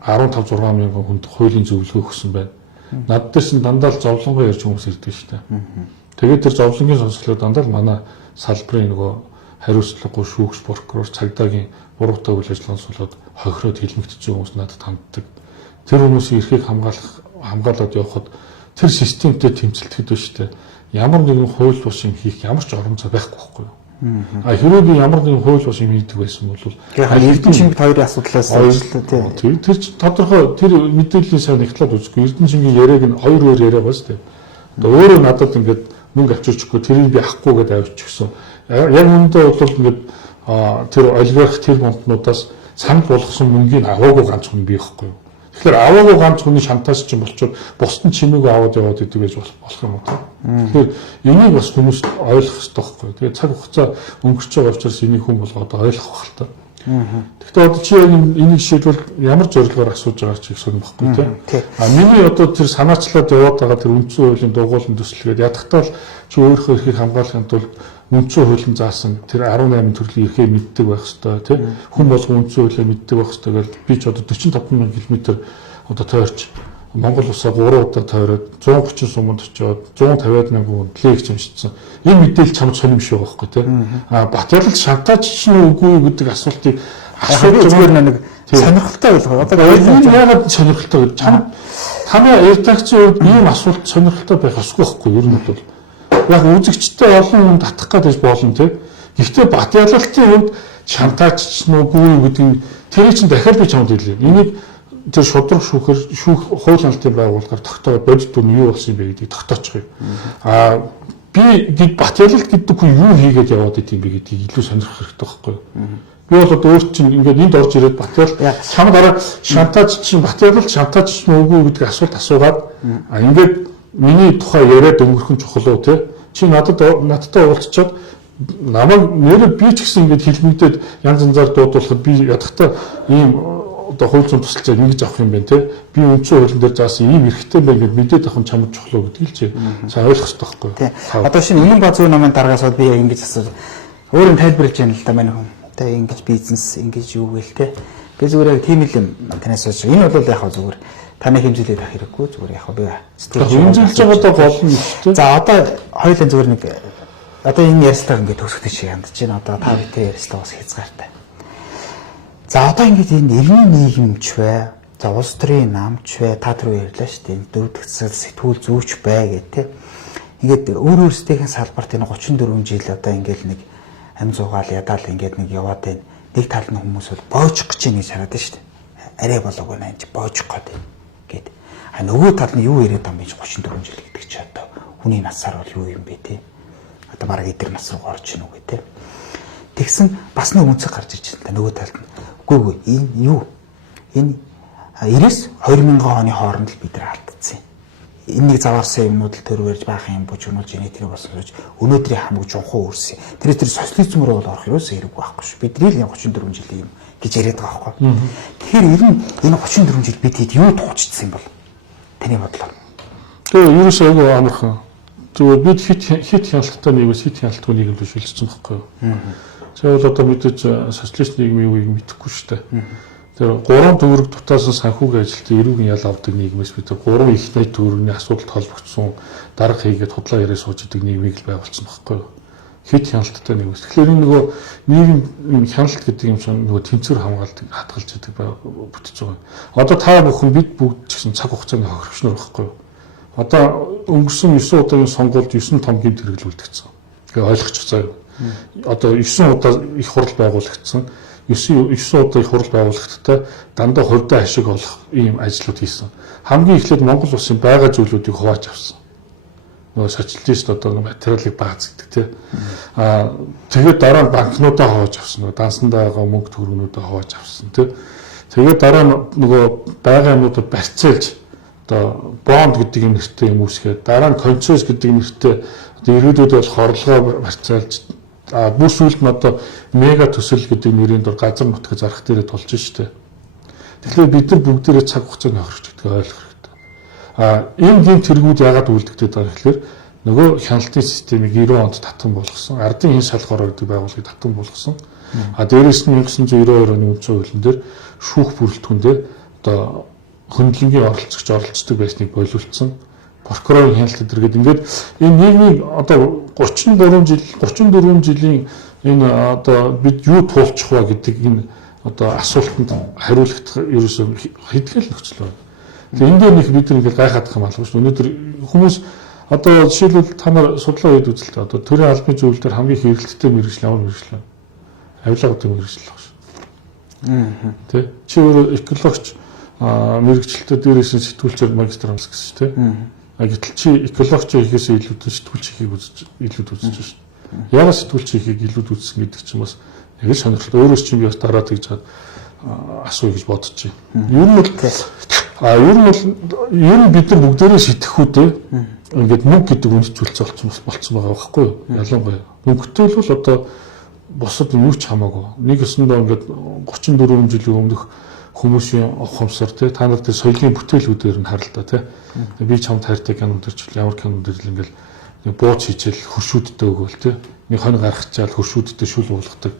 15-6 мянган хүнд хуулийн зөвлөгөө өгсөн байна. Над дээрс нь дандаа л зовлонгоо ярьж хүмүүс ирдэг шүү дээ. Тэгээд тэр зовлонгийн сонсголоо дандаа л манай салбарын нөгөө хариуцлагагүй шүүгч, прокурор, цагдаагийн буруутай үйл ажиллагаанд суулгаад хохироод хилмигдсэн хүмүүс надад ханддаг. Тэр хүмүүсийн эрхийг хамгаалаад явхад тэр системтэй тэмцэлтэхэд байна шүү дээ. Ямар нэгэн хууль бус юм хийх ямар ч орон зай байхгүй байхгүй юу? Хэрвээ би ямар нэгэн хууль бус юм хийдэг байсан бол Эрдэнэ Чингис хоёрын асуудлаас тийм тэр тодорхой тэр мэдээллийн сайн ихтлаад үзгүй Эрдэнэ Чингисийн яриаг нь хоёр яриа байгаа шүү дээ. Одоо өөрөө надад ингээд мөнгө авчирчихгүй тэрийг би авахгүй гэдээ авчихсан. Яг үүндээ бол ингээд тэр олигарх тэр монтнуудаас санал болгосон мөнгийг аваагүй ганц хүн бий байхгүй юу? Тэгэхээр аваагүй ганц хүний шантаж чинь болчиход бусд нь чимээгүй аваад яваад идэг гэж болох юм уу? Тэгэхээр энийг бас хүмүүс ойлгох хэрэгтэй байхгүй юу? Тэгээ цаг хугацаа өнгөрч байгаа учраас энийг хүн болгоод ойлгох байх л та. Гэхдээ одоо чи яг энийг жишээлбэл ямар зорилгоор асууж байгаа ч их сонирх байхгүй тийм. Миний одоо тэр санаачлаад яваад байгаа тэр үндсэн хуулийн дугуулын төслгээд ядахтаа л чи өөрийнхөө эрхийг хамгаалахын тулд үндсэн хуулийн заасан тэр 18 төрлийн эрхээ мэддэг байх хэрэгтэй тийм. Хүн болгон үндсэн хуулийг мэддэг байх хэрэгтэй гэж би ч одоо 45,000 км одоо тойрч Монгол улсаа 3 удаа тойроод 130 суманд очиод 150 мянган хүн лекц уншицсан. Энэ мэдээлэл чамд сонирм шиг байгаа байхгүй тийм. Батялал шантаач чинь үгүй гэдэг асуултыг асууж зүгээр нэг сонирхолтой байлгаа. Одоо энэ яагаад сонирхолтой гэж танай редакцийн үед ийм асуулт сонирхолтой байх ёсгүй байхгүй юу? Ер нь бол яг үзэгчтэй олон хүн татах гэж болно тийм. Гэхдээ батялалтын үед шантаач чинь үгүй гэдэг тэр чинь дахиад би чамд хэлээ. Энийг тэр шудраг шүүх хууль хяналтын байгууллагаар тогтоогод бодит дүн юу болсон юм бэ гэдгийг тогтоочих юм. Би батялалт гэдэг хүн юу хийгээд яваад идэм бэ гэдгийг илүү сонирхох хэрэгтэй байхгүй юу? Би бол одоо өөр чинь ингээд энд орж ирээд батялал чам дараа шантаач чинь батялалт шантаач чинь үгүй гэдэг асуулт асуугаад ингээд миний тухай яриад өнгөрөх нь чухал уу те? Чи надтай уулзчаад намайг нэрээ би ч гэсэн ингээд хэлмэгдээд янз янзаар дуудуулахад би ядахтаа ийм одоо хууль зүйн тусалцаа ингэж авах юм байна те. Би үндсэн хуулийн дээр заасан ийм эрхтэй байна гэдээ мэдээд авах нь чамд чухал уу гэдгийг чи сайн ойлгох хэрэгтэй байхгүй юу? Одоо шинэ үнэн ба зүйн намын дараагаас би ингэж асууж өөрөнд тайлбарлаж яана л да манай хүн. Тэ ингэж бизнес ингэж юу гээл те. Би зүгээр яг тийм л юм танаас асууж. Энэ бол яг зүгээр таны хэмжүүлээд авах хэрэггүй зүгээр яг би сэтгэл хэмжүүлж байгаа гол нь те. За одоо хоёулаа зүгээр нэг одоо энэ ярьслага ингэ төгсгөх шиг хандж байна. Одоо та бүхэн ярьслага бас хязгаартай. За одоо ингэж энэ иргэн нийгэмч бай. За улс төрийн намч бай. Та түрүү ярьлаа шүү дээ. Дөрөвдөгцөл сэтгүүл зүүч бай гэх те. Ингээд өөр өөрсдийнхэн салбарт энэ 34 жил одоо ингээд нэг ам зугаал ядаал ингээд нэг яваад байна. Нэг тал нь хүмүүс бол боожих гэж ингэж хараад байна шүү дээ. Арай болоогүй наа чи боожих гээд гээд. А нөгөө тал нь юу яриад байгаа юм бэ 34 жил гэдэг чи одоо хүний насаар бол юу юм бэ те. Одоо бараг эдэр нас руу орж ийн үгүй те. Тэгсэн бас нэг үнцэг гарч иж байна. Нөгөө талд нь үгүй энэ юу? Энэ 90-с 2000 оны хооронд л бид нар алдсан юм. Энийг заваарсан юмнууд л төрөөрж байх юм бужигнуулж яний тэр болсон гэж өнөөдрийн хамаг жонхоо өөрсөн. Тэр социализм руу бол орох ерөөсөө хэрэггүй байхгүй шүү. Бидний л 34 жилийн юм гэж яриад байгаа байхгүй. Тэгэхээр ер нь энэ 34 жил бид хэд юу туучдсан юм бол таны бодлоор. Тэгээ ерөөсөө айгүй амархан. Зүгээр бид хит хяналттай нэгээс хит хяналтгүй нийгэм төшөөлсөн байхгүй юу? Тэгвэл одоо мэдээж социалист нийгмийн үеийг мэдэхгүй шүү дээ. Тэр 3 төгрөг дутаасан санхүүгийн ажилтны эрүүгийн ял авдаг нийгмээс бид 3 их найт төгрөгийн асуудалд холбогдсон дарга хийгээд худлаа яриа сууж идэг нийгмийг л байгуулсан байхгүй юу? Хит хяналттай нийгмээс. Тэгэхээр энэ нөгөө нийгэм хяналт гэдэг юм чинь нөгөө тэнцвэр хамгаалдаг хатгалж идэг бүтэж байгаа. Одоо та бүхэн бид бүгд ч гэсэн цаг хугацааны хохирогчнор байхгүй юу? Одоо өнгөрсөн 9 удаагийн сонгуульд 9 том гэмт хэрэгэл үлдгэсэн. Тэгээ ойлгочих заяа. Одоо 9 удаа их хурал байгуулагдсан. 9 удаа их хурал байгуулагдтаа дандаа хувьдаа ашиг олох ийм ажлууд хийсэн. Хамгийн эхлээд Монгол улсын байгаа зүйлүүдийг хувааж авсан. Нөгөө социалист одоо материалыг бааз гэдэг тийм. Тэгээд дараа нь банкнуудаа хувааж авсан. Нөгөө дансандаа байгаа мөнгө төгрөгнүүдээ хувааж авсан тийм. Тэгээд дараа нь нөгөө байгаа юмнуудад барьцаалж одоо бонд гэдэг юм нэртэй юм үүсгээд дараа нь консенсус гэдэг нэртэй одоо иргэдүүд бол хорлогоо барьцаалж бүр сүүлд нь одоо мега төсөл гэдэг нэрийн дор газар нутгийг зарах дээрээ тулж штэ. Тэгэхээр бид нар бүгдээрээ цаг хугацааны хохирч гэдгийг ойлгох хэрэгтэй. Энэ гэмт хэрэгүүд яагаад үлдэгдээд байгаа гэхээр нөгөө хяналтын системийг 90 онд татан болгосон. Ардын хин шалгуураа гэдэг байгууллагыг татан болгосон. Дээрээс нь 1992 оны үндсэн хуулийн дээр шүүх бүрэлдэхүүндээ одоо хөндлөнгийн оролцдог байсныг боловлцсон. Прокурорын хяналт гэдэг ингээд энэ нийгмийн одоо 34 жилийн энэ одоо бид юу туулчих вэ гэдэг энэ одоо асуултанд хариулах ерөөсөө хэдгээл нөхцөл байна. Тэгэхээр энэ дээр нэг бид нэг гайхаад байгаа юм алга шүү. Өнөөдөр хүмүүс одоо жишээлбэл та нар судлаа үед үзэлтэй одоо төрийн албаны зөвлөлдөр хамгийн хэрэгэлттэй мэргэжил ямар мэргэжил вэ? Авилга гэдэг мэргэжил баг шүү. Тэ чи өөрөө экологч мэргэжилтэд дээрээс нь сэтгүүлчээр магистр хамс гэсэн шүү, тэ. Гэтэл чи экологч хийхээс илүү сэтгүүлч хийхийг илүү үзэж шүү. Яагаад сэтгүүлч хийхийг илүү үзсэн гэдэг чинь бас яг л сонирхолтой. Өөрөөс чинь би бас дараад гэж хаад асууя гэж бодож байна. Ер нь бол бид нар бүгдээрээ сэтгэхүүдээ ингээд мөнгө гэдэг үнэт зүйлс болцсон байгаа байхгүй юу? Ялангуяа мөнгөтэй бол одоо бусад юу ч хамаагүй. Нэг өсөндөө ингээд 34 жилийн өмнөх хүмүүсийн ухамсар тий та нар тэр соёлын бүтээлүүдээр нь харалта тий. Би чамд хайртай кинонд дэрч ямар кинонд дэрл ингээд бууц хийчихэл хөршүүдтэй өгөөл тий. Нэг хонь гаргачаал хөршүүдтэй шүл уулгадаг.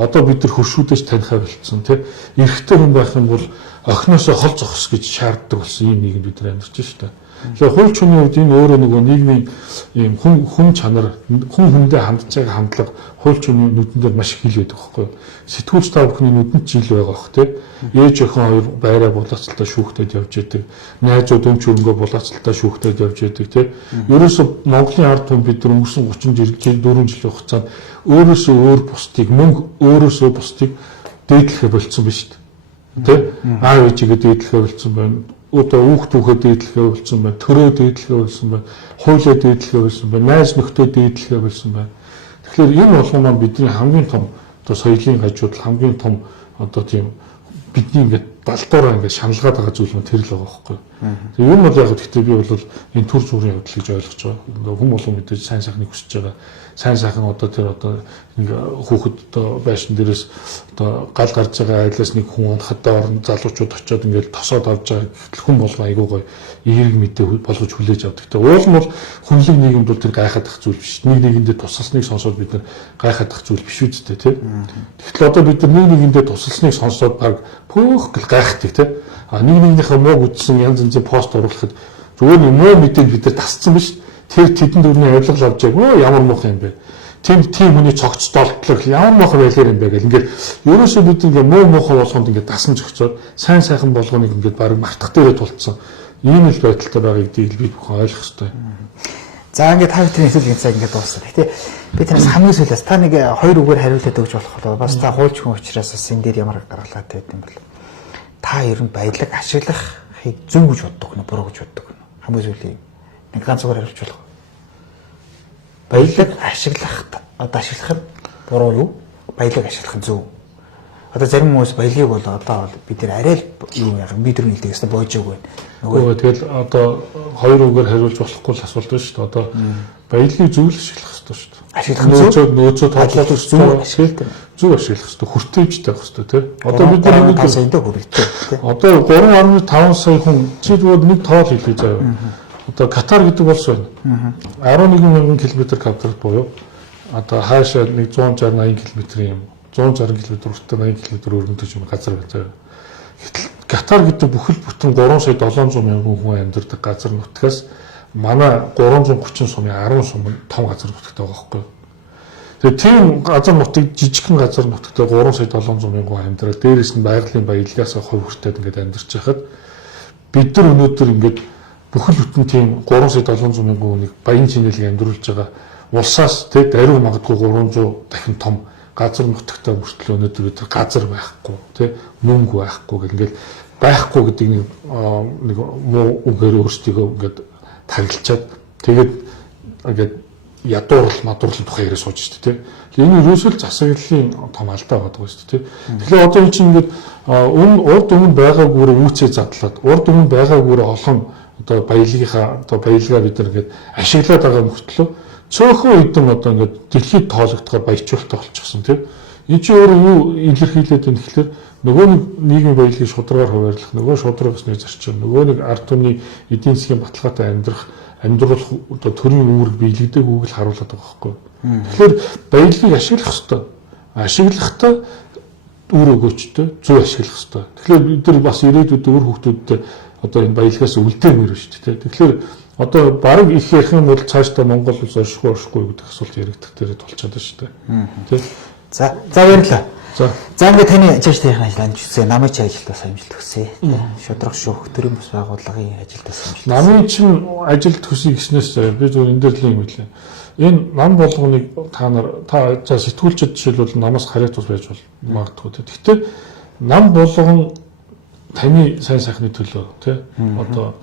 Одоо бид нар хөршүүдэж танихаа болцсон тий. Эрэгтэй хүн байх юм бол охиноосоо хол зогс гэж шаарддаг болсон ийм нийгэмд бид нар амьдарч шүү дээ. Тэгэхээр хууль чуны үед энэ өөрөө нөгөө нийгмийн ийм хүн чанар, хүндээ хандж байгаа хандлага хууль чуны нүдэн дээр маш их хил байдаг байхгүй юу? Сэтгүүлч та бүхний нүдэнд жил байгаа бох тий. Ээж охин хоёр байраа булаацалтаа шүүхтэд явж идэг. Найзууд өмч өрөнгөө булаацалтаа шүүхтэд явж идэг тий. Ерөөсө Монголын ард түмэн бид нар өнгөрсөн 34 жилийн хугацаанд өөрөөсөө өөр бусдыг мөн өөрөөсөө бусдыг дээдлэхэ болцсон биз дээ. Тэ? Аав ээжигээ дээдлэхэ болцсон байна. Одоо хүүхд түүхээ дээдлэхэ болцсон байна. Төрөө дээдлэхэ болцсон байна. Хуулиа дээдлэхэ болцсон байна. Найз нөхдөд дээдлэхэ болцсон байна. Тэгэхээр энэ болгоно бидний хамгийн том одоо соёлын хажууд хамгийн том одоо тийм бидний ингээд балдуураа ингээд шаналгаад байгаа зүйл нь тэр л байгаа байхгүй. Тэгээ юм бол яг гэхдээ би бол энэ төр зүрийн явдал гэж ойлгож байгаа. Хүн болгон мэдээж сайн сайхныг хүсэж байгаа. Сайн сайхан одоо тэр одоо ингээ хүүхэд одоо байшин дээрээс одоо гал гарч байгаа айлаас нэг хүн хатаа орон залуучууд очиод ингээл тосоод авч байгаа хүн болгоо айгуу гоё эерэг мэдээ болгож хүлээж авдаг. Тэгээ уул нь бол хүнлэг нийгэмд бол тэр гайхаад ах зүйл биш. Нэг нэгэндээ тусалсныг сонсоод бид нар гайхаад ах зүйл биш үстэй тий. Тэгтэл одоо бид нар нэг нэгэндээ тусалсныг сонсоод баг пөөх гэл гайхдаг тий. А нэг нэгнийхээ мууг үтсэн янз янзын пост оруулахад зүгээр нэг муу мэдээг бид нар тасцсан биш. Тэр тэдэн дөрний авилгал авч яагүй ямар муухай юм бэ? Тийм хүний цогц долтлог ямар муухай байлаар юм бэ гэл ингээд ерөөсөө бид ингээ муу муухай болгонд ингээ дасан зөгцөөд сайн сайхан болгоныг ингээ баг мартах дээрээ тулцсан. Ийм л байдалтай байгааг дийл би бүхэн ойлгох хэрэгтэй. За ингээ та бүхэн хэлсэн цаг ингээ дууссан. Гэтэ би танаас хамгийн сүүлээс та нэг хоёр үгээр хариултад өгч болох болоо. Бас та хуульч хүн учраас бас энэ дээр ямар гаргалгаа тавьд юм бол. Та ер нь баялаг ашиглахыг зөв гэж боддог нэ буруу гэж боддог. Хамгийн сүүлийн нэг ганц үгээр хариулж болох. Баялаг ашиглахад буруу юу? Баялаг ашиглах нь зөв. Одоо зарим хүмүүс баялагийг бол одоо бид нар арай л юу яах бид нар нийлдэг гэсэн боожоог байна. Нөгөө тэгэл одоо хоёр үгээр хариулж болохгүй л асуулт байна шүү дээ. Одоо баялагийг зөв л ашиглах хэрэгтэй шүү дээ. Ашиглах нөөцөө тоолох зөв ашиглах хэрэгтэй. Хүртээмжтэй байх хэрэгтэй тий. Одоо бид нар нэг саянд хүрэлттэй тий. Одоо 3.5 сая хүн чи зүгээр нэг тоол хэлээ заяа. Одоо Катар гэдэг улс байна. 11,000 км квадрат буюу одоо хаашаа нэг 160-80 км юм 160 км хүртэл 80 км өргөндөж юм газар байна. Гэтэл Катар гэдэг бүхэл бүтэн 3,700,000 хүн амьдардаг газар нутгаас манай 330 сумын 10 сум том газар нутагтай байгаа байхгүй. Тэгээ тийм газар нутаг жижигхэн газар нутагтай 3,700,000 хүн амьдрал дээрээс нь байгалийн баялагаас хувь хүртээд ингээд амьдарч байхад бид нар өнөөдөр ингээд бүхэл бүтэн тийм 3,700,000 хүнийг баян чинэлийг амьдруулж байгаа улсаас тэг даруй магадгүй 300 дахин том газар нутагтай мөртлөө өнөөдөр бид газар байхгүй тэг мөнгө байхгүй гэх ингээд байхгүй гэдэг нэг муу үгээр өөрсдийгөө ингээд таглалчаад тэгээд ингээд ядуурл мадуурлын тухай яриа сууж шүү дээ тэг. Энэ ерөөсөө засаглалын том алдаа байдаг шүү дээ. Тэгэхээр одоо энэ чинь ингээд урд өмнө байгаагүйрээ үүсээ задлаад урд өмнө байгаагүйрээ олон одоо баялагийнхаа одоо баялгаа бид нар ингээд ашиглаад байгаа мөртлөө цөөхөн үдэн одоо ингээд дэлхийд тоологдохоор баяжуулалтаа болчихсон тийм. Энэ чинь өөрөө юу илэрхийлээд байна гэхээр нөгөө нэг нийгмийн баялагын шударгаар хуваарлах, нөгөө шудраг усны зарчим, нөгөө нэг ард түмний эдийн засгийн баталгаатай амьдруулах одоо төрийн үүрэг биелэгдэг үг л харуулдаг байгаа байхгүй. Тэгэхээр баялагыг ашиглах хэрэгтэй. Ашиглахдаа үр өгөөчтэй зөв ашиглах хэрэгтэй. Тэгэхээр бид нар бас ирээдүйд өөр хүүхдүүдтэй одоо энэ баялагаас үлдээмээр байна шүү дээ. Тэгэхээр одоо баг их ярих юм бол цаашдаа Монгол улс оршихгүй гэдэг асуулт яригдах дээр тулчаад байна шүү дээ. Тэ. За баярлалаа. За ингээд таны ажил ажиллагаанд хүсье. Намын чинь ажилдаа амжилт хүсье. Шудрах шүүх төрийн бас байгууллагын ажилдаа амжилт. Намын чинь ажилд хүсье гэснээс би зөв энэ дээр л юм хэлээ. Энэ нам болгоныг та за сэтгүүлчид жишээлбэл намаас харьяат ус байж бол магадгүй. Гэхдээ нам болгон таны сайн сайхны төлөө тий одоо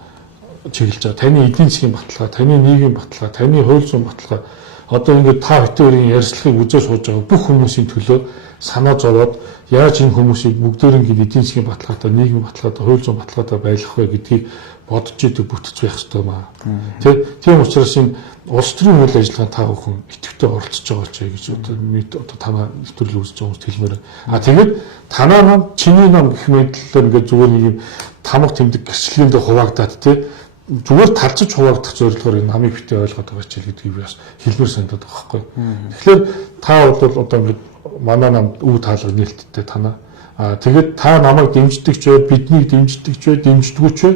чиглэж байгаа таны эдийн засгийн баталгаа, таны нийгмийн баталгаа, таны хууль зүйн баталгаа одоо ингээд та хоёрын ярилцлагыг үзэж сууж байгаа бүх хүмүүсийн төлөө санаа зовоод яаж энэ хүмүүсийг бүгдээр ингээд эдийн засгийн баталгаатай, нийгмийн баталгаатай, хууль зүйн баталгаатай байлгах вэ гэдгийг бодож идэг бүтэж байх хэрэгтэй маа. Тийм учраас энэ улс төрийн үйл ажиллагаанд та бүхэн идэвхтэй оролцож байгаа болч гэж одоо танаа нэвтрэл үзэж байгаа хүмүүст хэлмээр. Тэгээд танаа нам чиний нам гэх мэтлээр ингээд зүгээр нэг юм тамга тэмдэг гэрчлэгэнд хуваагдаад зүгээр талцаж хуваагдах зорилгоор энэ намыг битээ ойлгоод байгаа ч гэдгийг би бас хэлмээр санагдаад байгаа байхгүй. Тэгэхээр та бол одоо ингээд манай нам үе таалга нээлттэй танаа. Тэгээд та намайг дэмждэг ч бай, биднийг дэмждэг ч бай, дэмждэггүй ч бай,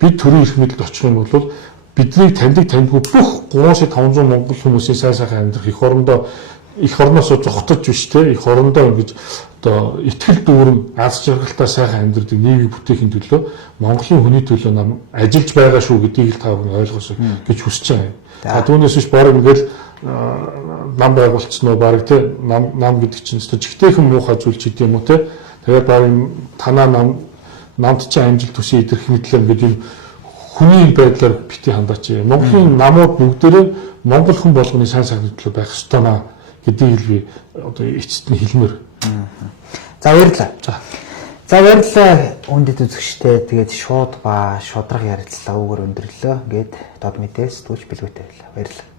бид төрийн эрх мэдэлд очих юм бол бидний таньдгүй бүх 3500 монгол хүмүүсийн сайн сайхан амьдрах их орноос зогтож биш их орондоо ингэж одоо итгэл дүүрэн аз жаргалтай сайхан амьдрэх нийгмийг бүтээхийн төлөө Монголын хүний төлөө нам ажиллаж байгаа шүү гэдгийг та бүхэн ойлгосоо гэж хүсэж байгаа юм. Түүнээс биш борог ингээл нам байгуулсан уу баг нам гэдэг чинь жигтэйхэн муухай зүйл ч гэдэм үү тэгээд баг танаа намд чинь амжилт төсөө идэрх мэтлэр гэдэг юм хүний байдлаар бити хандаач. Монголын намууд бүгдээрээ монгол хүн болгоны сайн сайхны төлөө байх ёстой наа гэдгийг би одоо эцэст нь хэлмээр. За баярлалаа. За баярлалаа үндэт үзэгчтэй. Тэгээд шууд ба шудраг ярилцлага өгөр өндөрлөө. Ингээд дод мэдээ сэтгүүлч билгүүтэй байлаа. Баярлалаа.